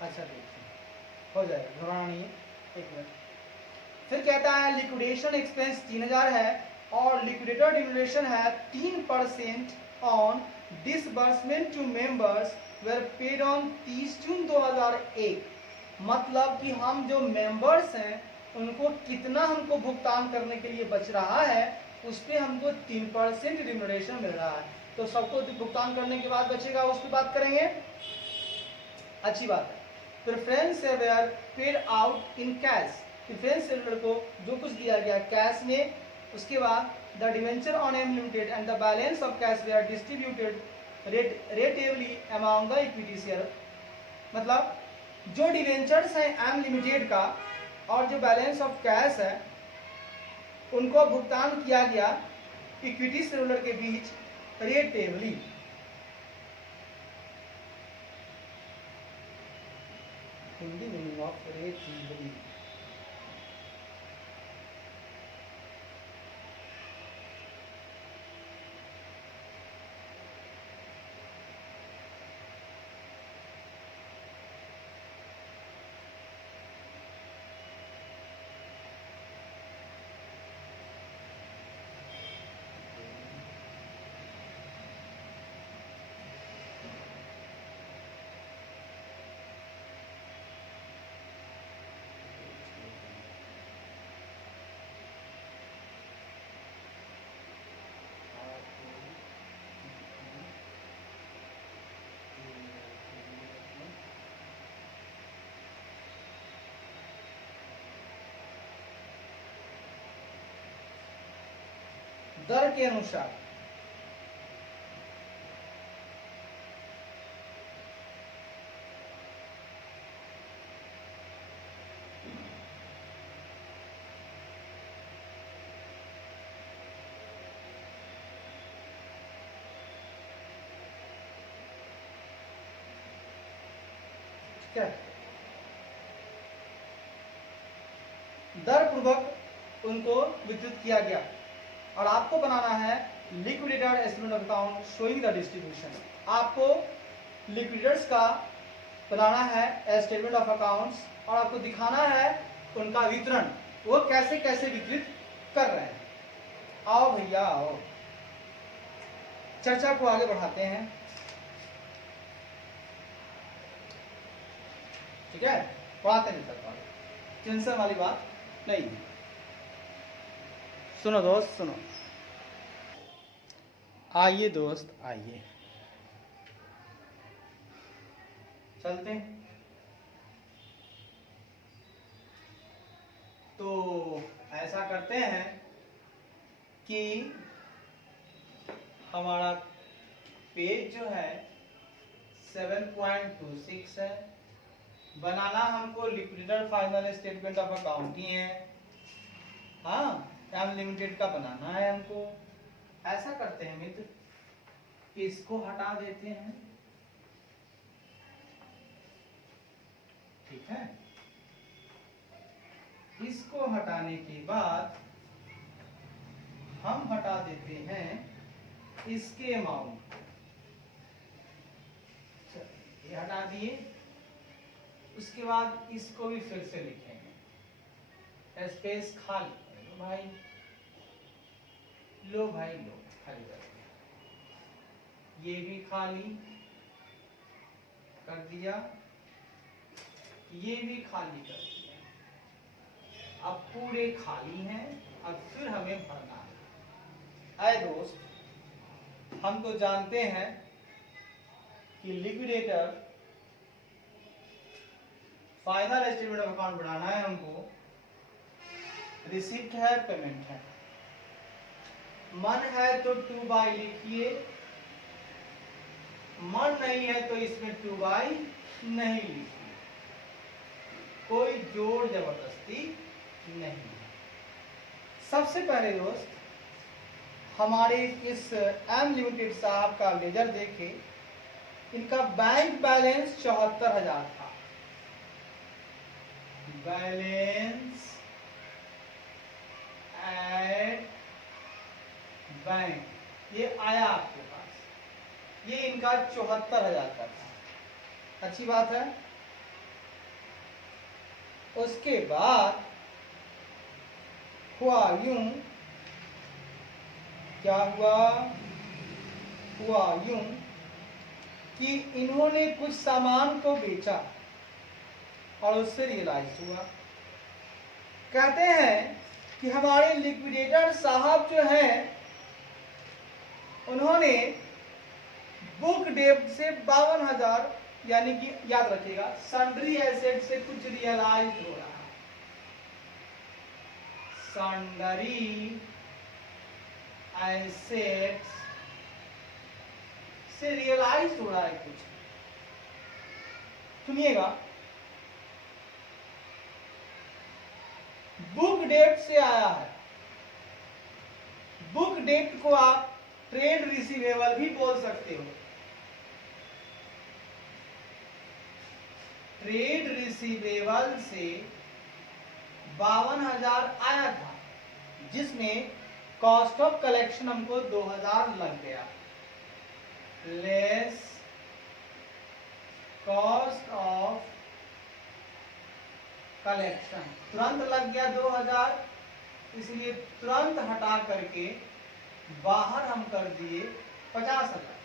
अच्छा देखिए, हो जाएगा, घबराना नहीं है, एक मिनट। फिर कहता है लिक्विडेशन एक्सपेंस 3000 है और लिक्विडेटर डिम्यूलेशन है 3% on disbursement to members were paid on 30 June 2001। मतलब कि हम जो मेंबर्स हैं उनको कितना हमको भुगतान करने के लिए बच रहा है, उस पर हमको 3% डिम्यूलेशन मिल रहा है। तो सबको भुगतान करने के बाद बचेगा, उस पर बात करेंगे। अच्छी बात है। Preference share paid out in cash, preference share को जो कुछ दिया गया कैश में, उसके बाद the debenture on M limited and the balance of cash were distributed ratably among the equity share. मतलब जो डिवेंचर्स हैं एम लिमिटेड का और जो बैलेंस ऑफ कैश है उनको भुगतान किया गया इक्विटी शेयरहोल्डर के बीच रेटिवली। हिंदी मीनिंग ऑफ रेटिवली, दर के अनुसार। ठीक है, दर पूर्वक उनको वितरित किया गया और आपको बनाना है liquidator estimate of account showing the distribution. आपको लिक्विडेटर्स का बनाना है स्टेटमेंट ऑफ अकाउंट्स और आपको दिखाना है उनका वितरण, वो कैसे कैसे वितरित कर रहे हैं। आओ भैया आओ, चर्चा को आगे बढ़ाते हैं। ठीक है, पढ़ाते नहीं कर पाए, टेंशन वाली बात नहीं। सुनो दोस्त सुनो, आइए दोस्त आइए, चलते हैं। तो ऐसा करते हैं कि हमारा पेज जो है 7.26 है, बनाना हमको liquidator final statement of account ही है। हाँ, एम लिमिटेड का बनाना है हमको। ऐसा करते हैं मित्र, इसको हटा देते हैं। ठीक है, इसको हटाने के बाद हम हटा देते हैं इसके अमाउंट। ये हटा दिए, उसके बाद इसको भी फिर से लिखेंगे, स्पेस खाली लो भाई, लो भाई लो, खाली कर दिया, ये भी खाली कर दिया, ये भी खाली कर दिया। अब पूरे खाली हैं, अब फिर हमें भरना है। आए दोस्त, हम तो जानते हैं कि liquidator final estimate of account बनाना है हमको, रिसिप्ट है पेमेंट है। मन है तो 2/, लिखिए, मन नहीं है तो इसमें 2/, नहीं लिखिए, कोई जोर जबरदस्ती नहीं। सबसे पहले दोस्त हमारे इस एम लिमिटेड साहब का लेजर देखे, इनका बैंक बैलेंस 74,000 था। बैलेंस एट बैंक, ये आया आपके पास, ये इनका 74,000 का था। अच्छी बात है। उसके बाद हुआ यूं, क्या हुआ, हुआ यूं कि इन्होंने कुछ सामान को बेचा और उससे रियलाइज हुआ। कहते हैं कि हमारे लिक्विडेटर साहब जो हैं उन्होंने बुक डेब्ट से 52,000, यानी कि याद रखिएगा सन्ड्री एसेट से कुछ रियलाइज हो रहा है, सन्ड्री एसेट से रियलाइज हो रहा है कुछ। सुनिएगा, बुक डेब्ट से आया है। बुक डेब्ट को आप ट्रेड रिसीवेबल भी बोल सकते हो। ट्रेड रिसीवेबल से 52,000 आया था, जिसमें कॉस्ट ऑफ कलेक्शन हमको 2,000 लग गया, लेस कॉस्ट ऑफ कलेक्शन तुरंत लग गया 2,000, इसलिए तुरंत हटा करके बाहर हम कर दिए 50,000।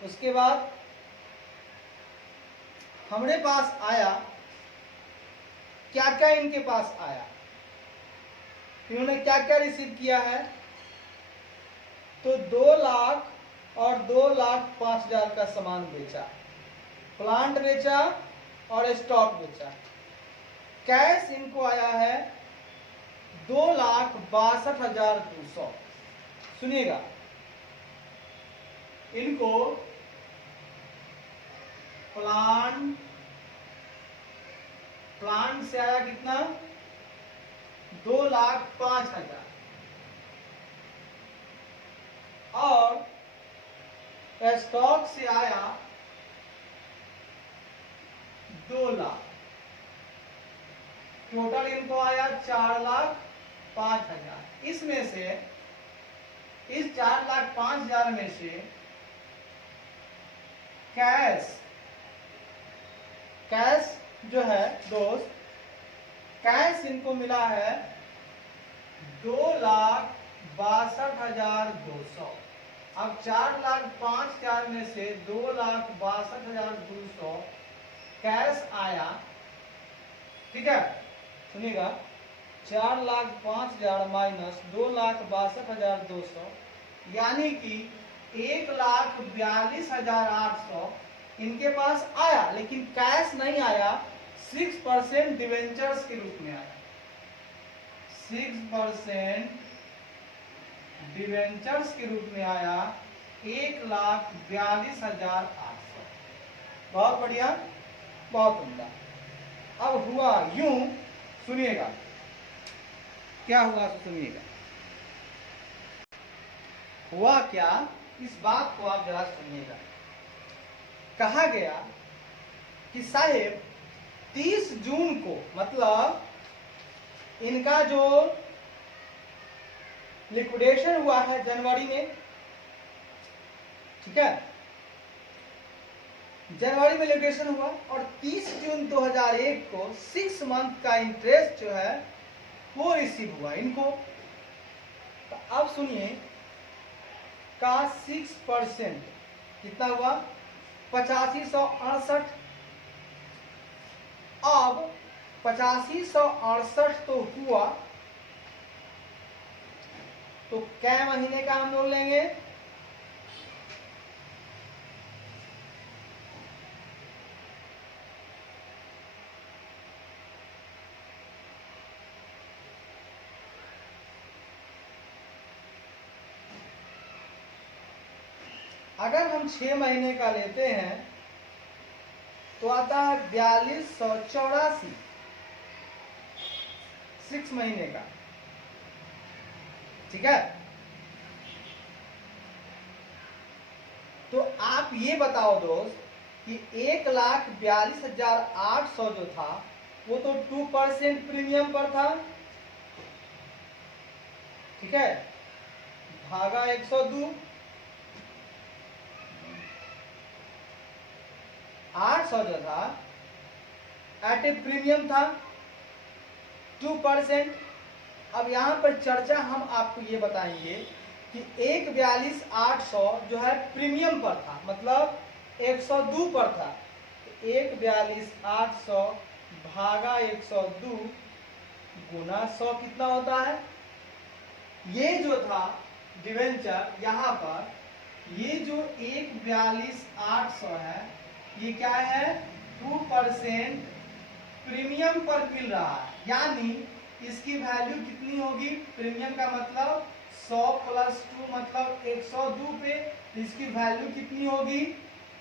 उसके बाद हमारे पास आया, क्या क्या इनके पास आया, इन्होंने क्या क्या रिसीव किया है, तो 2 लाख और 2,05,000 का सामान बेचा, प्लांट बेचा और स्टॉक बेचा। कैश इनको आया है 2,62,200। सुनिएगा, इनको प्लांट से आया कितना, 2,05,000 और स्टॉक से आया 2 लाख। टोटल इनको आया 4,05,000। इसमें से, इस 4,05,000 में से कैश जो है दोस्त, कैश इनको मिला है 2,62,200। अब 4,05,000 में से 2,62,200 कैश आया, ठीक है। सुनिएगा, 4,05,000 माइनस 2,62,200 यानी कि 1,42,800 इनके पास आया, लेकिन कैश नहीं आया, 6% डिवेंचर्स के रूप में आया, 6% डिवेंचर्स के रूप में आया 1,42,800। बहुत बढ़िया, बहुत उम्दा। अब हुआ यूं, सुनिएगा क्या हुआ, सुनिएगा हुआ क्या, इस बात को आप जरा सुनिएगा। कहा गया कि साहेब 30 जून को, मतलब इनका जो लिक्विडेशन हुआ है जनवरी में, ठीक है, जनवरी में लिक्विडेशन हुआ और 30 जून 2001 को 6 मंथ का इंटरेस्ट जो है वो रिसीव हुआ इनको। तो अब सुनिए, का 6% कितना हुआ, 8568। अब 8568 तो हुआ, तो क्या महीने का हम लोग लेंगे, अगर हम 6 महीने का लेते हैं तो आता है 4284, 6 महीने का, ठीक है। तो आप ये बताओ दोस्त कि 1,42,800 जो था वो तो 2% प्रीमियम पर था, ठीक है, भागा 102, 800 जो था एट ए प्रीमियम था 2%। अब यहाँ पर चर्चा हम आपको ये बताएंगे कि 1,42,800 जो है प्रीमियम पर था, मतलब 102 पर था। 1,42,800 भागा 102 गुना 100 कितना होता है? ये जो था डिवेंचर यहाँ पर, ये जो 1,42,800 है, ये क्या है? 2% प्रीमियम पर मिल रहा है, यानी इसकी वैल्यू कितनी होगी? प्रीमियम का मतलब 100 प्लस 2 मतलब 102 पे, इसकी वैल्यू कितनी होगी?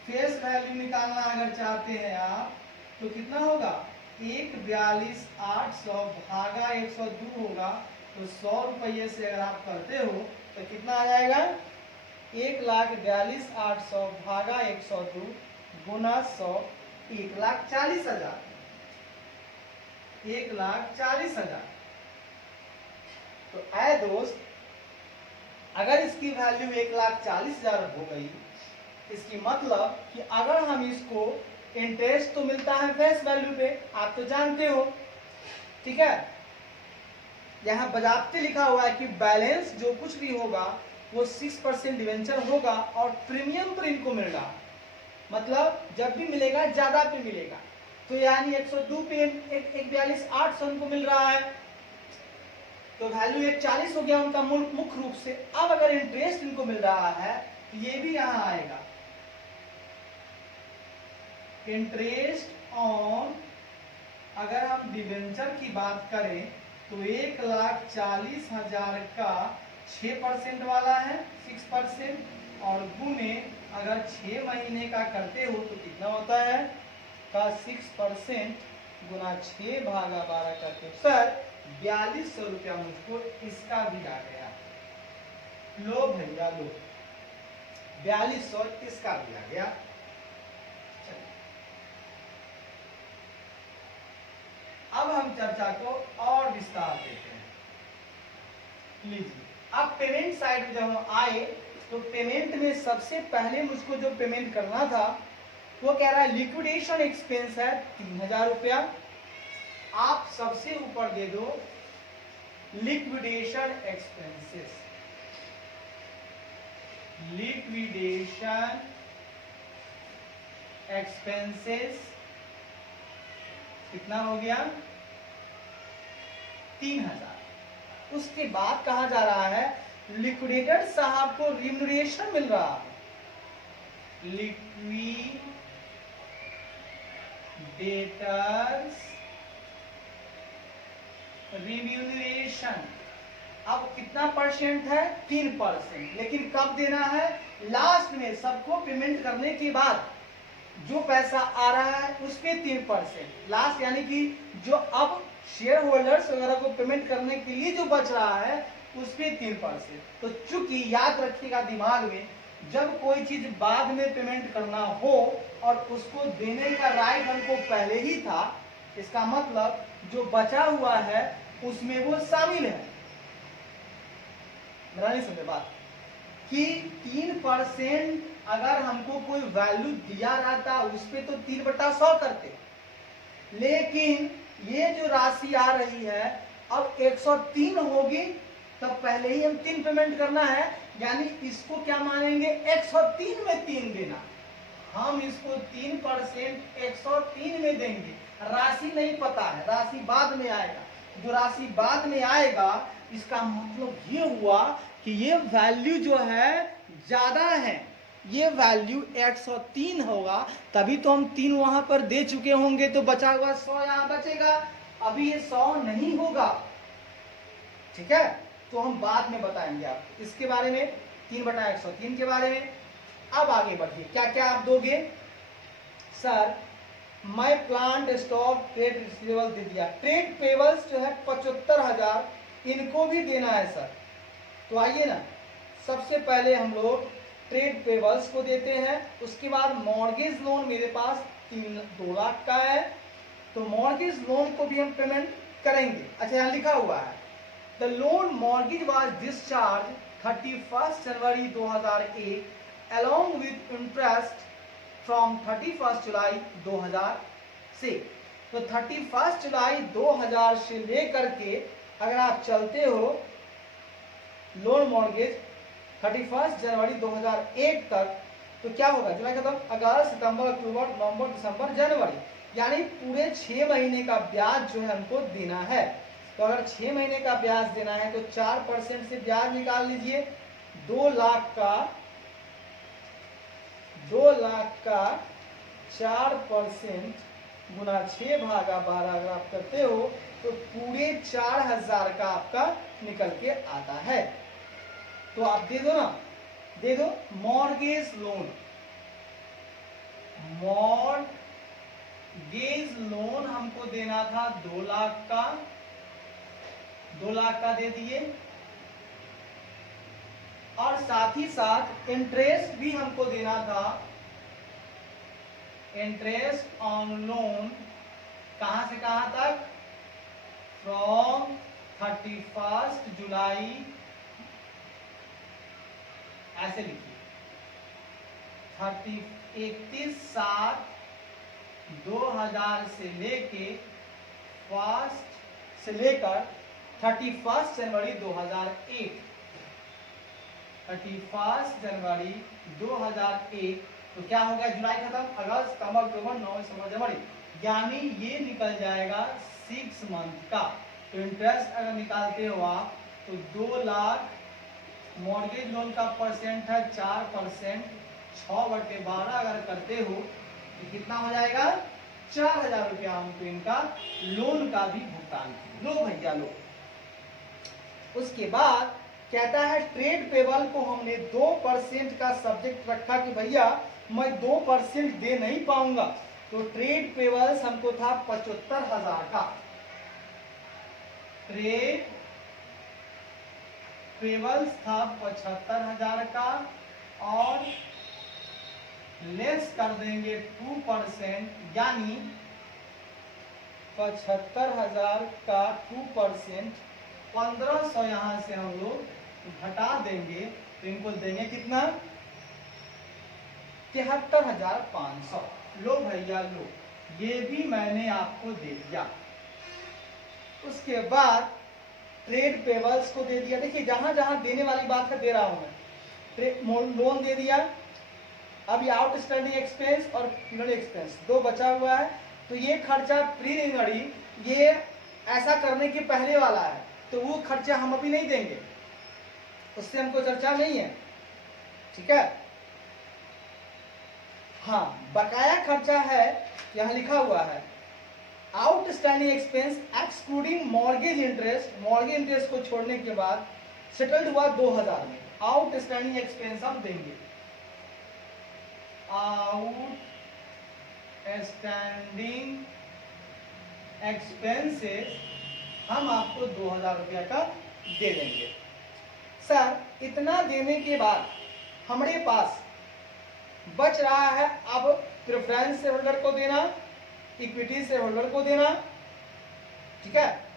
फेस वैल्यू निकालना अगर चाहते हैं आप तो कितना होगा? 1,42,800 भागा 102 होगा, तो 100 रुपये से अगर आप करते हो तो कितना आ जाएगा? 1,42,800 भागा 102 गुना 100, 1,40,000। 1,40,000। तो ऐ दोस्त, अगर इसकी वैल्यू 1,40,000 हो गई, इसकी मतलब कि अगर हम इसको, इंटरेस्ट तो मिलता है फेस वैल्यू पे, आप तो जानते हो, ठीक है। यहाँ बजाते लिखा हुआ है कि बैलेंस जो कुछ भी होगा वो 6% डिवेंचर होगा और प्रीमियम पर इनको मिल रहा, मतलब जब भी मिलेगा ज्यादा पे मिलेगा। तो यानी 102 पे 1,42,800 इनको मिल रहा है, तो वैल्यू 140 हो गया उनका मुख्य रूप से। अब अगर इंटरेस्ट इनको मिल रहा है तो ये भी यहां आएगा, इंटरेस्ट ऑन, अगर हम डिवेंचर की बात करें तो 1,40,000 का 6% वाला है 6%, और गुने अगर 6 महीने का करते हो तो कितना होता है? का 6% गुना 6 भागा 12 करते हो। सर 4,200 रुपया मुझको इसका भी आ गया। लो भैया लो, 4,200 इसका भी आ गया। अब हम चर्चा को और विस्तार देते हैं। लीजिए, अब पेमेंट साइड में जब हम आए तो पेमेंट में सबसे पहले मुझको जो पेमेंट करना था वो कह रहा है लिक्विडेशन एक्सपेंस है 3,000 रुपया। आप सबसे ऊपर दे दो लिक्विडेशन एक्सपेंसेस। लिक्विडेशन एक्सपेंसेस कितना हो गया? 3,000। उसके बाद कहा जा रहा है लिक्विडेटर साहब को रिम्यूनरेशन मिल रहा है। लिक्विडेटर्स रिम्यूनरेशन अब कितना परसेंट है? 3%। लेकिन कब देना है? लास्ट में, सबको पेमेंट करने के बाद जो पैसा आ रहा है उस पे 3% लास्ट, यानी कि जो अब शेयर होल्डर्स वगैरह को पेमेंट करने के लिए जो बच रहा है उस पे 3%। तो चूंकि याद रखिएगा दिमाग में, जब कोई चीज बाद में पेमेंट करना हो और उसको देने का राइट हमको पहले ही था, इसका मतलब जो बचा हुआ है उसमें वो शामिल है। मेरा नहीं समझे बात कि 3% अगर हमको कोई वैल्यू दिया रहता उस पे तो 3/100 करते, लेकिन ये जो राशि आ रही है अब 103 होगी, तब पहले ही हम 3 पेमेंट करना है, यानी इसको क्या मानेंगे? 103 में 3 देना। हम इसको 3% 103 में देंगे। राशि नहीं पता है, राशि बाद में आएगा। जो राशि बाद में आएगा इसका मतलब ये हुआ कि ये वैल्यू जो है ज्यादा है, ये वैल्यू 103 होगा, तभी तो हम 3 वहां पर दे चुके होंगे, तो बचा हुआ 100 यहां बचेगा। अभी ये 100 नहीं होगा, ठीक है, तो हम बाद में बताएंगे आपको इसके बारे में, 3/103 के बारे में। अब आगे बढ़िए, क्या क्या आप दोगे? सर मैं प्लांट स्टॉक ट्रेड रिसीवेबल दे दिया, ट्रेड पेबल्स जो है 75,000 इनको भी देना है सर। तो आइए ना, सबसे पहले हम लोग ट्रेड पेबल्स को देते हैं, उसके बाद मॉर्गेज लोन मेरे पास 2 लाख का है, तो मॉर्गेज लोन को भी हम पेमेंट करेंगे। अच्छा यहाँ लिखा हुआ है the loan mortgage was discharge 31 January 2001 along with interest from 31 जुलाई 2000 से। तो 31 जुलाई 2000 से लेकर के अगर आप चलते हो लोन मॉर्गेज 31 जनवरी 2001 तक, तो क्या होगा? जुलाई खत्म, अगस्त, सितंबर, अक्टूबर, नवंबर, दिसंबर, जनवरी, यानी पूरे 6 महीने का ब्याज जो है हमको देना है। तो अगर 6 महीने का ब्याज देना है तो 4% से ब्याज निकाल लीजिए। 2 लाख का 4% गुना 6/12 अगर आप करते हो तो पूरे 4000 का आपका निकल के आता है। तो आप दे दो ना, दे दो। मॉर्गेज लोन हमको देना था 2 लाख का, 2 लाख का दे दिए, और साथ ही साथ इंटरेस्ट भी हमको देना था। इंटरेस्ट ऑन लोन कहां से कहां तक? फ्रॉम 31 जुलाई, ऐसे लिखिए 31/7/2000 से लेकर 31 जनवरी 2001, 31 जनवरी 2001। तो क्या हो गया? जुलाई खत्म, अगस्त, सितंबर, अक्टूबर, नवंबर, दिसंबर, जनवरी, यानी ये निकल जाएगा 6 मंथ का। तो इंटरेस्ट अगर निकालते हो आप तो 2 लाख, मॉर्गेज लोन का परसेंट है 4%, 6/12 अगर करते हो तो कितना हो जाएगा? 4000 रुपया हमको इनका लोन का भी भुगतान। लो भैया लो। उसके बाद कहता है ट्रेड पेबल को हमने 2% का सब्जेक्ट रखा कि भैया मैं 2% दे नहीं पाऊंगा, तो ट्रेड पेबल्स हमको था 75,000 का। ट्रेड पेबल्स था 75,000 का, और लेस कर देंगे 2%, यानी 75,000 का 2%, 1500 यहां से हम लोग घटा देंगे, तो इनको देंगे कितना? 73,500। लो भैया लो, ये भी मैंने आपको दे दिया। उसके बाद ट्रेड पेबल्स को दे दिया। देखिए जहां जहां देने वाली बात है दे रहा हूं मैं। लोन दे दिया, अभी आउटस्टैंडिंग एक्सपेंस और प्रीलिमिनरी एक्सपेंस 2 बचा हुआ है। तो ये खर्चा प्रीलिमिनरी, ये ऐसा करने के पहले वाला है, तो वो खर्चा हम अभी नहीं देंगे, उससे हमको चर्चा नहीं है, ठीक है। हाँ, बकाया खर्चा है, यहां लिखा हुआ है outstanding expense excluding mortgage interest. Mortgage interest को छोड़ने के बाद सेटल्ड हुआ 2000 में, आउटस्टैंडिंग एक्सपेंस हम देंगे। आउटस्टैंडिंग एक्सपेंसेस हम आपको 2000 रुपया का दे देंगे। सर इतना देने के बाद हमारे पास बच रहा है अब प्रेफरेंस शेयर होल्डर को देना, इक्विटी शेयर होल्डर को देना, ठीक है।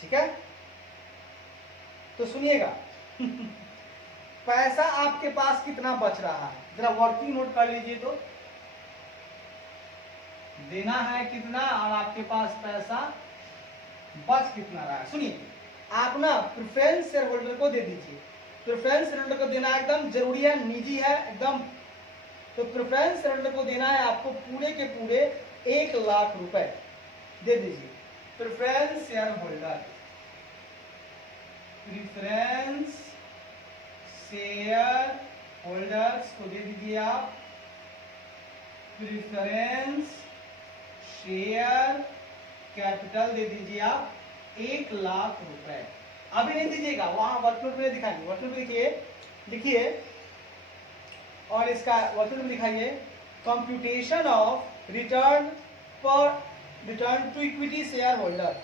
ठीक है, तो सुनिएगा पैसा आपके पास कितना बच रहा है, जरा वर्किंग नोट कर लीजिए। तो देना है कितना और आपके पास पैसा बच कितना रहा है। सुनिए, आप ना प्रेफरेंस शेयर होल्डर को दे दीजिए। प्रेफरेंस शेयर होल्डर को देना एकदम जरूरी है, निजी है एकदम। तो प्रेफरेंस शेयर होल्डर को देना है आपको पूरे के पूरे 1 लाख रुपए दे दीजिए। Preference share holder, preference share holders को दे दीजिए आप प्रेफरेंस शेयर कैपिटल दे दीजिए आप 1 लाख रुपए। अभी नहीं दीजिएगा, वहां वर्कनोट में दिखाएंगे। वर्कनोट में लिखिए और इसका वर्कनोट में दिखाइए computation of return to equity share holder.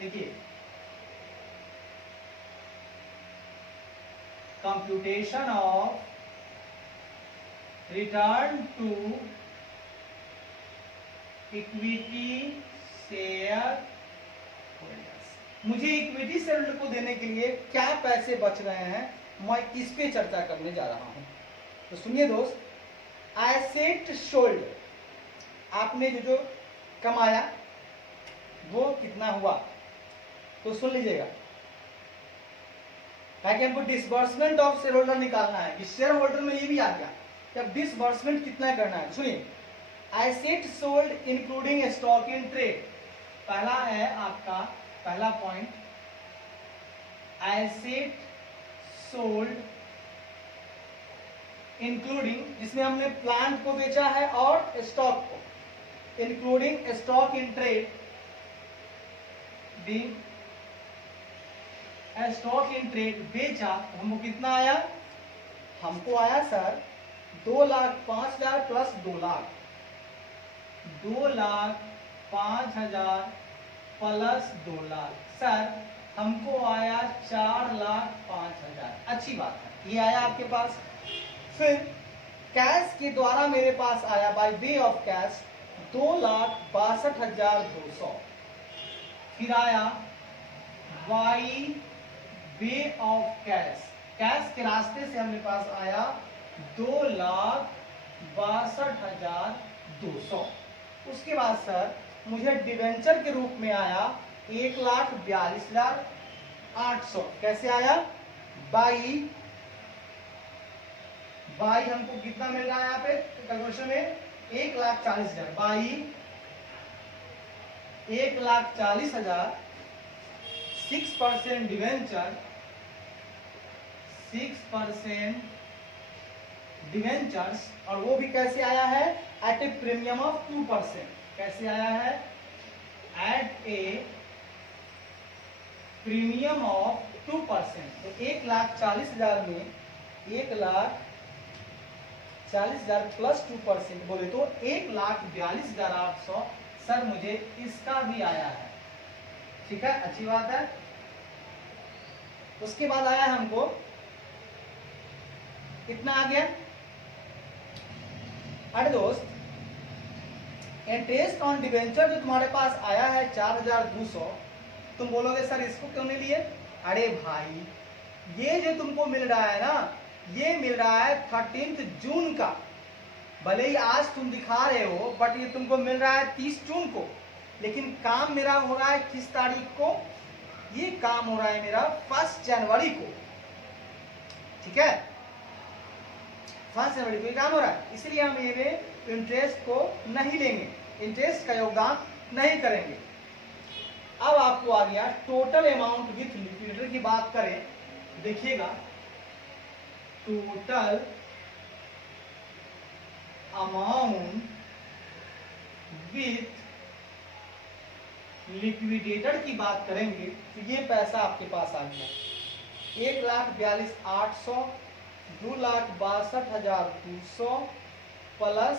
देखिए computation of return to equity share holders. मुझे इक्विटी शेयर होल्डर को देने के लिए क्या पैसे बच रहे हैं, मैं इस पे चर्चा करने जा रहा हूं। तो सुनिए दोस्त, एसेट सोल्ड, आपने जो कमाया वो कितना हुआ, तो सुन लीजिएगा, ताकि हमको डिसबर्समेंट ऑफ शेयर होल्डर निकालना है कि शेयर होल्डर में ये भी आ गया कि अब डिसबर्समेंट कितना करना है। सुनिए, asset sold including stock in trade, पहला है आपका पहला पॉइंट, एसेट सोल्ड इंक्लूडिंग, जिसमें हमने प्लांट को बेचा है और स्टॉक को, including stock in trade, the stock in trade बेचा, हमको कितना आया, हमको आया sir 2,05,000 plus 2 lakh, 2,05,000 plus 2 lakh, sir हमको आया 4,05,000। अच्छी बात है, ये आया आपके पास। फिर कैश के द्वारा मेरे पास आया बाय वे ऑफ कैश 2,62,200, फिर आया by way of cash, cash के रास्ते से हमारे पास आया 2,62,200। उसके बाद सर मुझे डिवेंचर के रूप में आया 1,42,800, कैसे आया, बाई हमको कितना मिल रहा है यहाँ पे कैलकुलेशन में 1,40,000, बाई 1,40,000, 6% डिवेंचर, 6% डिवेंचर्स, और वो भी कैसे आया है, एट ए प्रीमियम ऑफ 2%, कैसे आया है, एट ए प्रीमियम ऑफ 2%। तो 1,40,000 में 1,40,000 प्लस 2% बोले तो 1,42,800, सर मुझे इसका भी आया है, ठीक है, अच्छी बात है। उसके बाद आया हमको कितना आ गया, अरे दोस्त इंटरेस्ट ऑन डिवेंचर जो तुम्हारे पास आया है 4,200, तुम बोलोगे सर इसको क्यों नहीं लिए, अरे भाई ये जो तुमको मिल रहा है ना, ये मिल रहा है 13 जून का, भले ही आज तुम दिखा रहे हो बट ये तुमको मिल रहा है 30 जून को, लेकिन काम मेरा हो रहा है किस तारीख को, ये काम हो रहा है मेरा 1 जनवरी को, ठीक है, 1 जनवरी को ये काम हो रहा है, इसलिए हम ये इंटरेस्ट को नहीं लेंगे, इंटरेस्ट का योगदान नहीं करेंगे। अब आपको आ गया टोटल अमाउंट विथ लिक्विडेटर की बात करें, देखिएगा टोटल अमाउंट विथ लिक्विडेटर की बात करेंगे तो ये पैसा आपके पास आ गया 1,42,800, 2,62,200 प्लस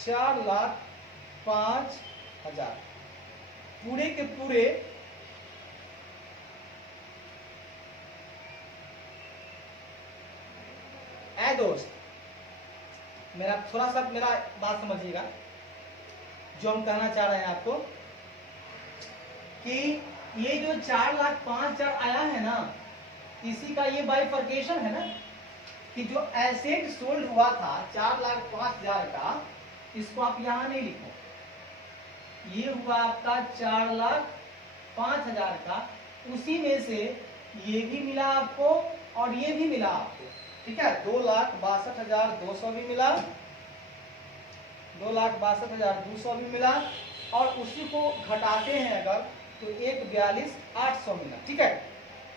4,05,000, पूरे के पूरे दोस्त मेरा थोड़ा सा मेरा बात समझिएगा, जो हम कहना चाह रहे हैं आपको कि ये जो 4,05,000 आया है ना, इसी का ये बाइफर्केशन है ना, कि जो एसेट सोल्ड हुआ था 4,05,000 का, इसको आप यहां नहीं लिखो, ये हुआ आपका 4,05,000 का, उसी में से ये भी मिला आपको और ये भी मिला आपको, ठीक है, 2,62,200 भी मिला, 2,62,200 भी मिला, और उसी को घटाते हैं अगर तो 1,42,800 मिला, ठीक है।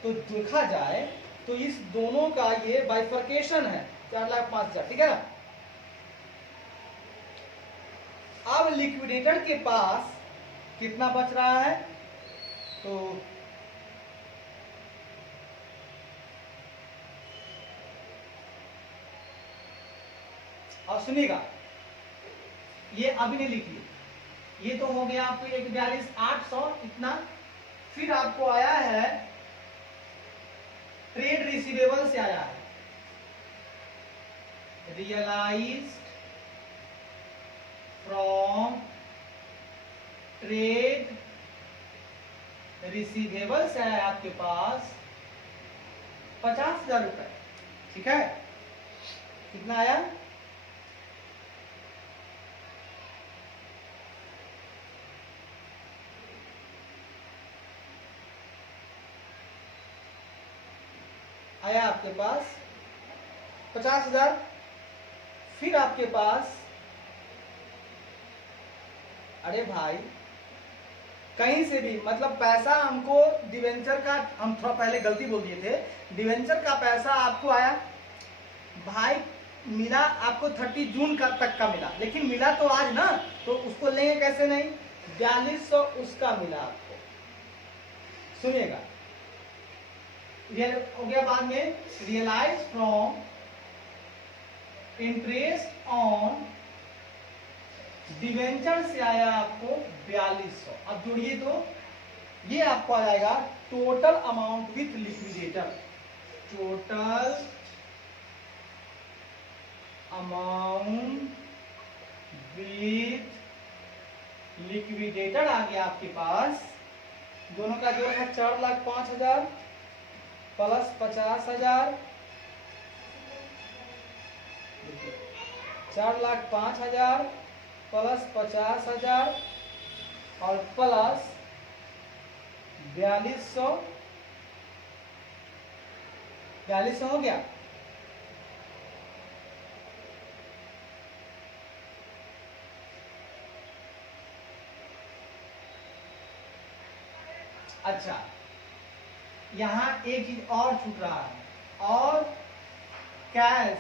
तो देखा जाए तो इस दोनों का ये बाइफर्केशन है 4,05,000, ठीक है ना। अब लिक्विडेटर के पास कितना बच रहा है, तो और सुनिएगा, ये अभी नहीं लिखिए, ये तो हो गया आपको 1,42,800 इतना, फिर आपको आया है ट्रेड रिसीवेबल से आया है, रियलाइज्ड फ्रॉम ट्रेड रिसीवेबल से आया आपके पास 50,000 रुपए, ठीक है, कितना आया आया आपके पास 50,000। फिर आपके पास, अरे भाई कहीं से भी मतलब पैसा हमको डिवेंचर का, हम थोड़ा पहले गलती बोल दिए थे, डिवेंचर का पैसा आपको आया भाई, मिला आपको 30 जून का तक का मिला, लेकिन मिला तो आज ना, तो उसको लेंगे कैसे नहीं, 4200 उसका मिला आपको। सुनिएगा, हो गया बाद में, realise from interest on debenture से आया आपको 4200। अब जोड़िए तो ये आपको आ जाएगा total amount with liquidator, total amount with liquidator आ गया आपके पास। दोनों का जोड़ है 4,05,000 प्लस 50,000, 4,05,000 प्लस 50,000 और प्लस 4200, 4200 हो गया। अच्छा, यहां एक चीज और छूट रहा है, और कैश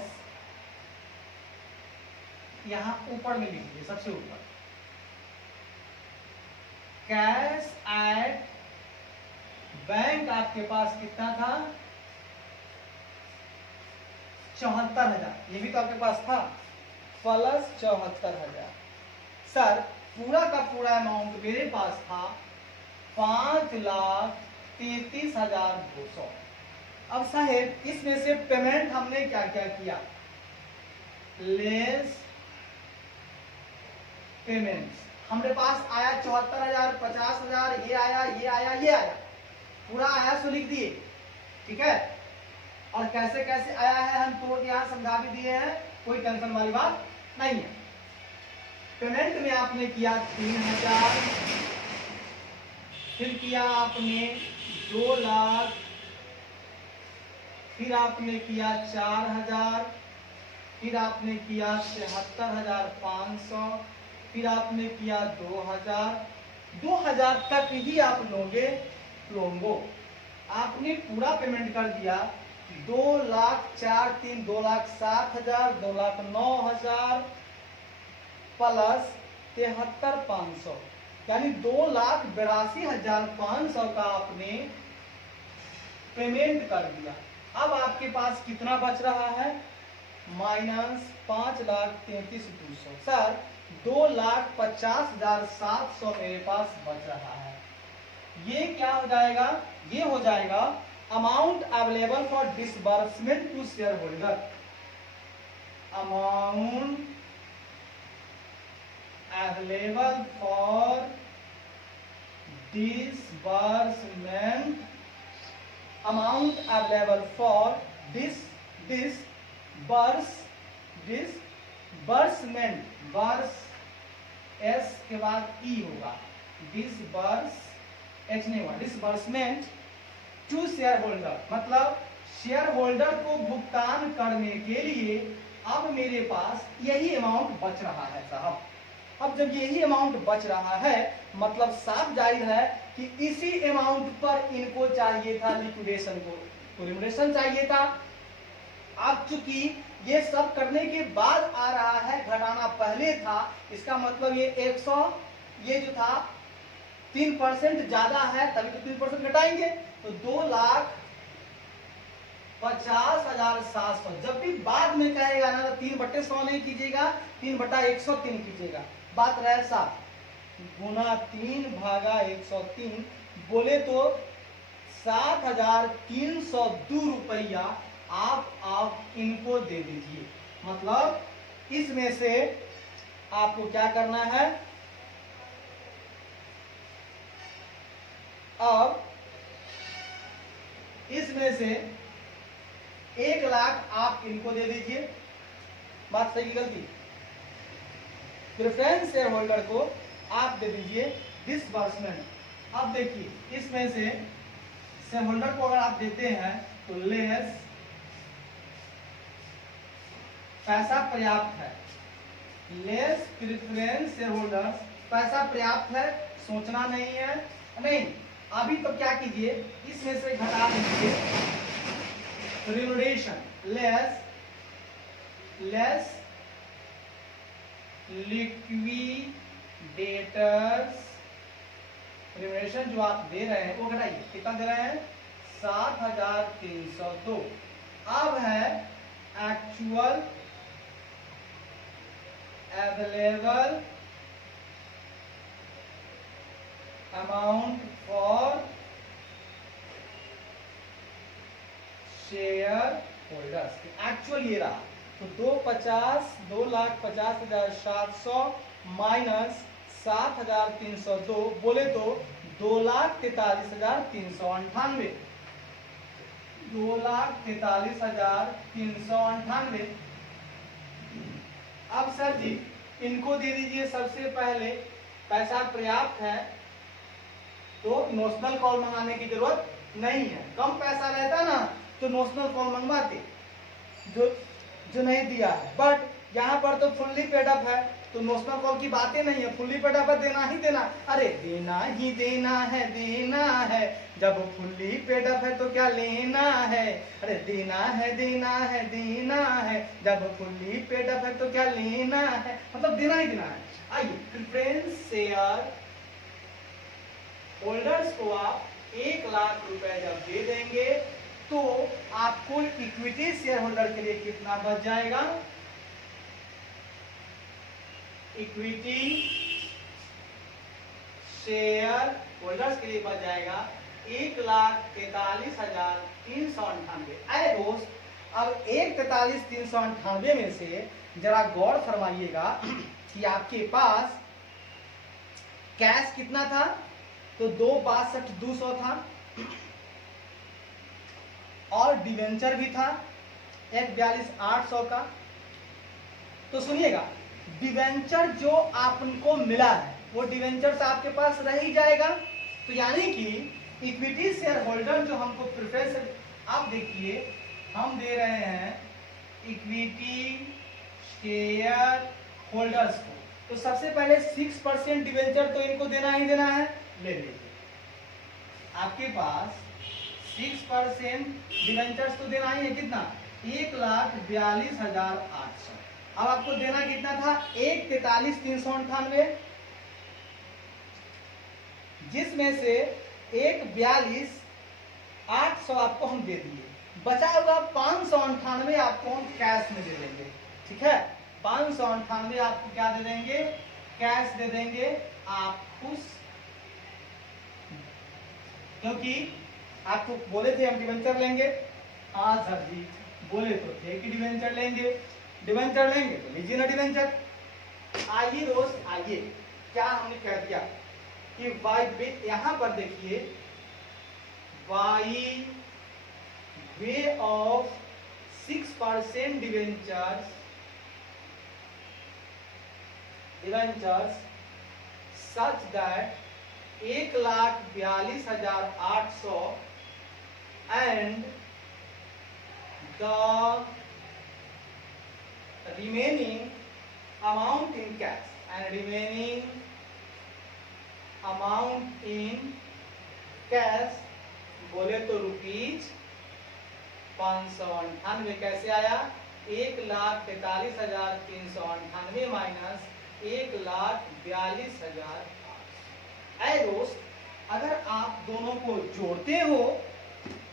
यहां ऊपर में लिख दीजिए, सबसे ऊपर, कैश एट बैंक आपके पास कितना था, 74,000, ये भी तो आपके पास था, प्लस 74,000। सर पूरा का पूरा अमाउंट मेरे पास था 5,33,200। अब साहेब इसमें से पेमेंट हमने क्या क्या किया, लेस पेमेंट्स हमारे पास आया 74,000, 50,000, ये आया, ये आया, ये आया, पूरा आया सो लिख दिए, ठीक है। और कैसे कैसे आया है हम तोड़ के यहाँ समझा भी दिए हैं, कोई टेंशन वाली बात नहीं है। पेमेंट में आपने किया 3,000, फिर किया आपने 2 लाख, फिर आपने किया 4,000, फिर आपने किया 73,500, फिर आपने किया 2,000 तक ही आप लोगे लोगो। आपने पूरा पेमेंट कर दिया 2,04,3, 2,07,000, 2,09,000 प्लस 73,500, यानी 2,82,500 का आपने पेमेंट कर दिया। अब आपके पास कितना बच रहा है, माइनस 5,33,200। सर 2,50,700 मेरे पास बच रहा है। ये क्या हो जाएगा, ये हो जाएगा amount available for disbursement to share holder, amount available for disbursement, amount available for disbursement, बर्स एस के बाद ई होगा, डिसबर्समेंट टू शेयर होल्डर, मतलब शेयर होल्डर को भुगतान करने के लिए अब मेरे पास यही अमाउंट बच रहा है साहब। अब जब यही अमाउंट बच रहा है, मतलब साफ जाहिर है कि इसी अमाउंट पर इनको चाहिए था लिक्विडेशन को, लिक्विडेशन चाहिए था। अब चूंकि ये सब करने के बाद आ रहा है, घटाना पहले था, इसका मतलब ये 100, ये जो था 3% ज्यादा है, तभी तो 3% घटाएंगे, तो 2,50,700। जब भी बाद में कहेगा ना, 3/100 नहीं कीजिएगा, 3/103 कीजिएगा, बात रहे साफ, गुना 3/103, बोले तो 7,302 रुपया आप इनको दे दीजिए। मतलब इसमें से आपको क्या करना है, अब इसमें से 1 लाख आप इनको दे दीजिए, बात सही गलती, प्रेफरेंस शेयर होल्डर को आप दे दीजिए डिसबर्समेंट। अब देखिए इसमें से शेयर होल्डर को अगर आप देते हैं तो लेस पैसा पर्याप्त है, लेस प्रेफरेंस शेयर होल्डर्स, पैसा पर्याप्त है, सोचना नहीं है, नहीं अभी तो क्या कीजिए इसमें से घटा दीजिए रिम्यूनरेशन, लेस लिक्विडेटर्स रिम्यूनरेशन जो आप दे रहे हैं वो घटाइए, कितना दे रहे हैं 7,302। अब है actual available amount for share holders, actual ये रहा तो 2,50,700 माइनस 7,302 बोले तो 2,43,398, 2,43,398। अब सर जी इनको दे दीजिए, सबसे पहले पैसा पर्याप्त है तो नोशनल कॉल मंगाने की जरूरत नहीं है, कम पैसा रहता ना तो नोशनल कॉल मंगवाते जो नहीं दिया है, बट यहाँ पर तो फुल्ली पेड अप है तो नोशनल कॉल की बातें नहीं है, फुल्ली पेड अप है, देना ही देना, अरे देना ही देना है, जब फुल्ली पेड अप है तो क्या लेना है, अरे देना है, जब फुल्ली पेड अप है तो क्या लेना है, मतलब देना ही देना है। आइए प्रेफरेंस शेयर होल्डर्स को आप 1,00,000 रुपए जब दे देंगे तो आपको इक्विटी शेयर होल्डर के लिए कितना बच जाएगा, इक्विटी शेयर होल्डर्स के लिए बच जाएगा 1,43,398। अरे दोस्त अब 1,43,398 में से जरा गौर फरमाइएगा कि आपके पास कैश कितना था, तो 2,62,200 था और डिवेंचर भी था 1,42,800 का। तो सुनिएगा डिवेंचर जो आपको मिला है वो डिवेंचर से आपके पास रह ही जाएगा, तो यानी कि इक्विटी शेयर होल्डर जो हमको प्रेफरेंस, आप देखिए हम दे रहे हैं इक्विटी शेयर होल्डर्स को, तो सबसे पहले 6% डिवेंचर तो इनको देना ही देना है, ले लीजिए आपके पास 6% डिवेंचर्स तो देना ही है, कितना 1,42,800। अब आपको देना कितना था 1,43,398, जिसमें से 1,42,800 आपको हम दे दिए, बचा होगा 598 आपको हम कैश में दे देंगे, ठीक है 598 आपको क्या दे देंगे, कैश दे देंगे आप खुश, क्योंकि आपको बोले थे हम डिवेंचर लेंगे, हाँ सर जी बोले तो थे कि डिवेंचर लेंगे तो लीजिए ना डिवेंचर। आइए दोस्त आइए, क्या हमने कह दिया कि वाई, यहां पर देखिए by way of 6% debentures such that 1,42,800 and the remaining amount in cash बोले तो ₹598 कैसे आया, 1,43,398 माइनस 1,42,000। ऐ दोस्त अगर आप दोनों को जोड़ते हो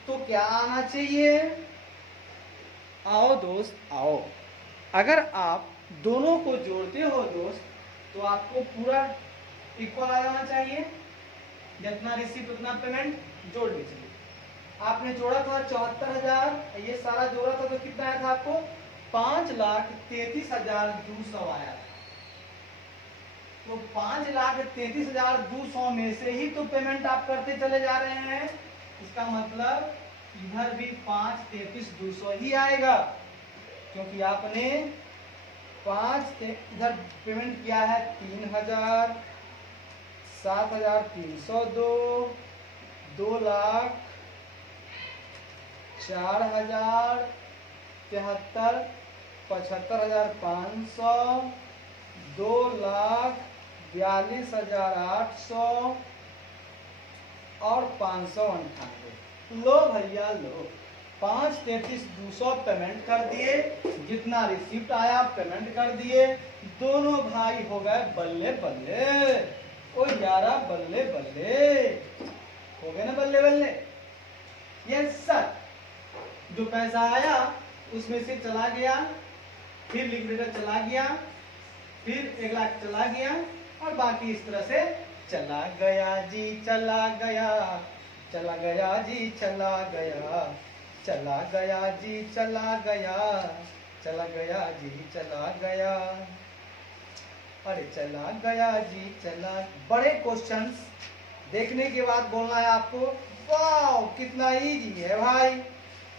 तो क्या आना चाहिए, आओ दोस्त आओ, अगर आप दोनों को जोड़ते हो दोस्त तो आपको पूरा इक्वल आ जाना चाहिए, जितना रिसीव उतना पेमेंट जोड़ लीजिए। आपने जोड़ा था 74,000, ये सारा जोड़ा था तो कितना आया था आपको 5,33,200 आया था, तो 5,33,200 में से ही तो पेमेंट आप करते चले जा रहे हैं, इसका मतलब इधर भी 5,33,200 ही आएगा, क्योंकि आपने इधर पेमेंट किया है 3,000, 7,302, 2,00,000, 4,000, 73, 75,500, 2,42,800 और 598। लो भैया लो, 5,33,200 पेमेंट कर दिए, जितना रिसिप्ट आया पेमेंट कर दिए। दोनों भाई हो गए बल्ले बल्ले, ओ यारा बल्ले बल्ले, हो गए ना बल्ले बल्ले। यस सर, जो पैसा आया उसमें से चला गया, फिर लिक्विडेटर चला गया, फिर 1 लाख चला गया, और बाकी इस तरह से चला गया जी, चला गया, चला गया जी, चला गया, चला गया जी, चला गया, चला गया जी, चला गया, अरे चला गया जी, चला। बड़े क्वेश्चंस देखने के बाद बोलना है आपको, वाह कितना इजी है भाई,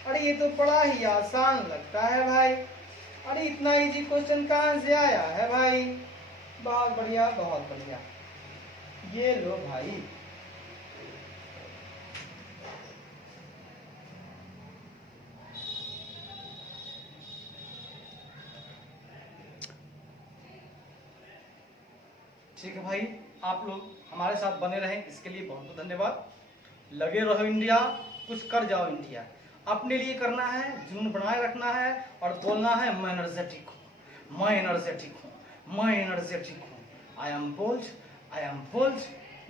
अरे ये तो बड़ा ही आसान लगता है भाई, अरे इतना इजी क्वेश्चन कहाँ से आया है भाई। बहुत बढ़िया बहुत बढ़िया। ये लो भाई, ठीक है भाई, आप लोग हमारे साथ बने रहें इसके लिए बहुत बहुत धन्यवाद। लगे रहो इंडिया, कुछ कर जाओ इंडिया। अपने लिए करना है, जुनून बनाए रखना है और बोलना है मैं एनर्जेटिक हूँ, मैं एनर्जेटिक हूँ, मैं एनर्जेटिक हूँ। I am bold, I am bold.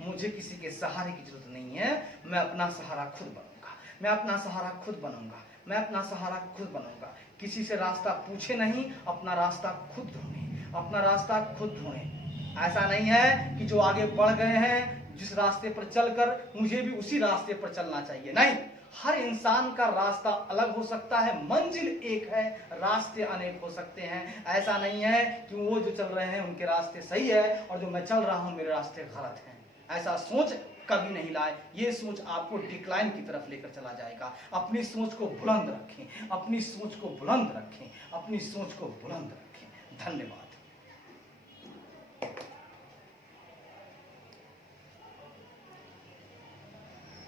मुझे किसी के सहारे की जरूरत नहीं है, मैं अपना सहारा खुद बनूंगा, मैं अपना सहारा खुद बनूंगा, मैं अपना सहारा खुद बनूंगा। किसी से रास्ता पूछे नहीं, अपना रास्ता खुद ढूंढे, अपना रास्ता खुद ढूंढे। ऐसा नहीं है कि जो आगे बढ़ गए हैं जिस रास्ते पर चलकर मुझे भी उसी रास्ते पर चलना चाहिए, नहीं। हर इंसान का रास्ता अलग हो सकता है, मंजिल एक है, रास्ते अनेक हो सकते हैं। ऐसा नहीं है कि वो जो चल रहे हैं उनके रास्ते सही है और जो मैं चल रहा हूं मेरे रास्ते गलत हैं। ऐसा सोच कभी नहीं लाए, ये सोच आपको डिक्लाइन की तरफ लेकर चला जाएगा। अपनी सोच को बुलंद रखें, अपनी सोच को बुलंद रखें, अपनी सोच को बुलंद रखें। धन्यवाद।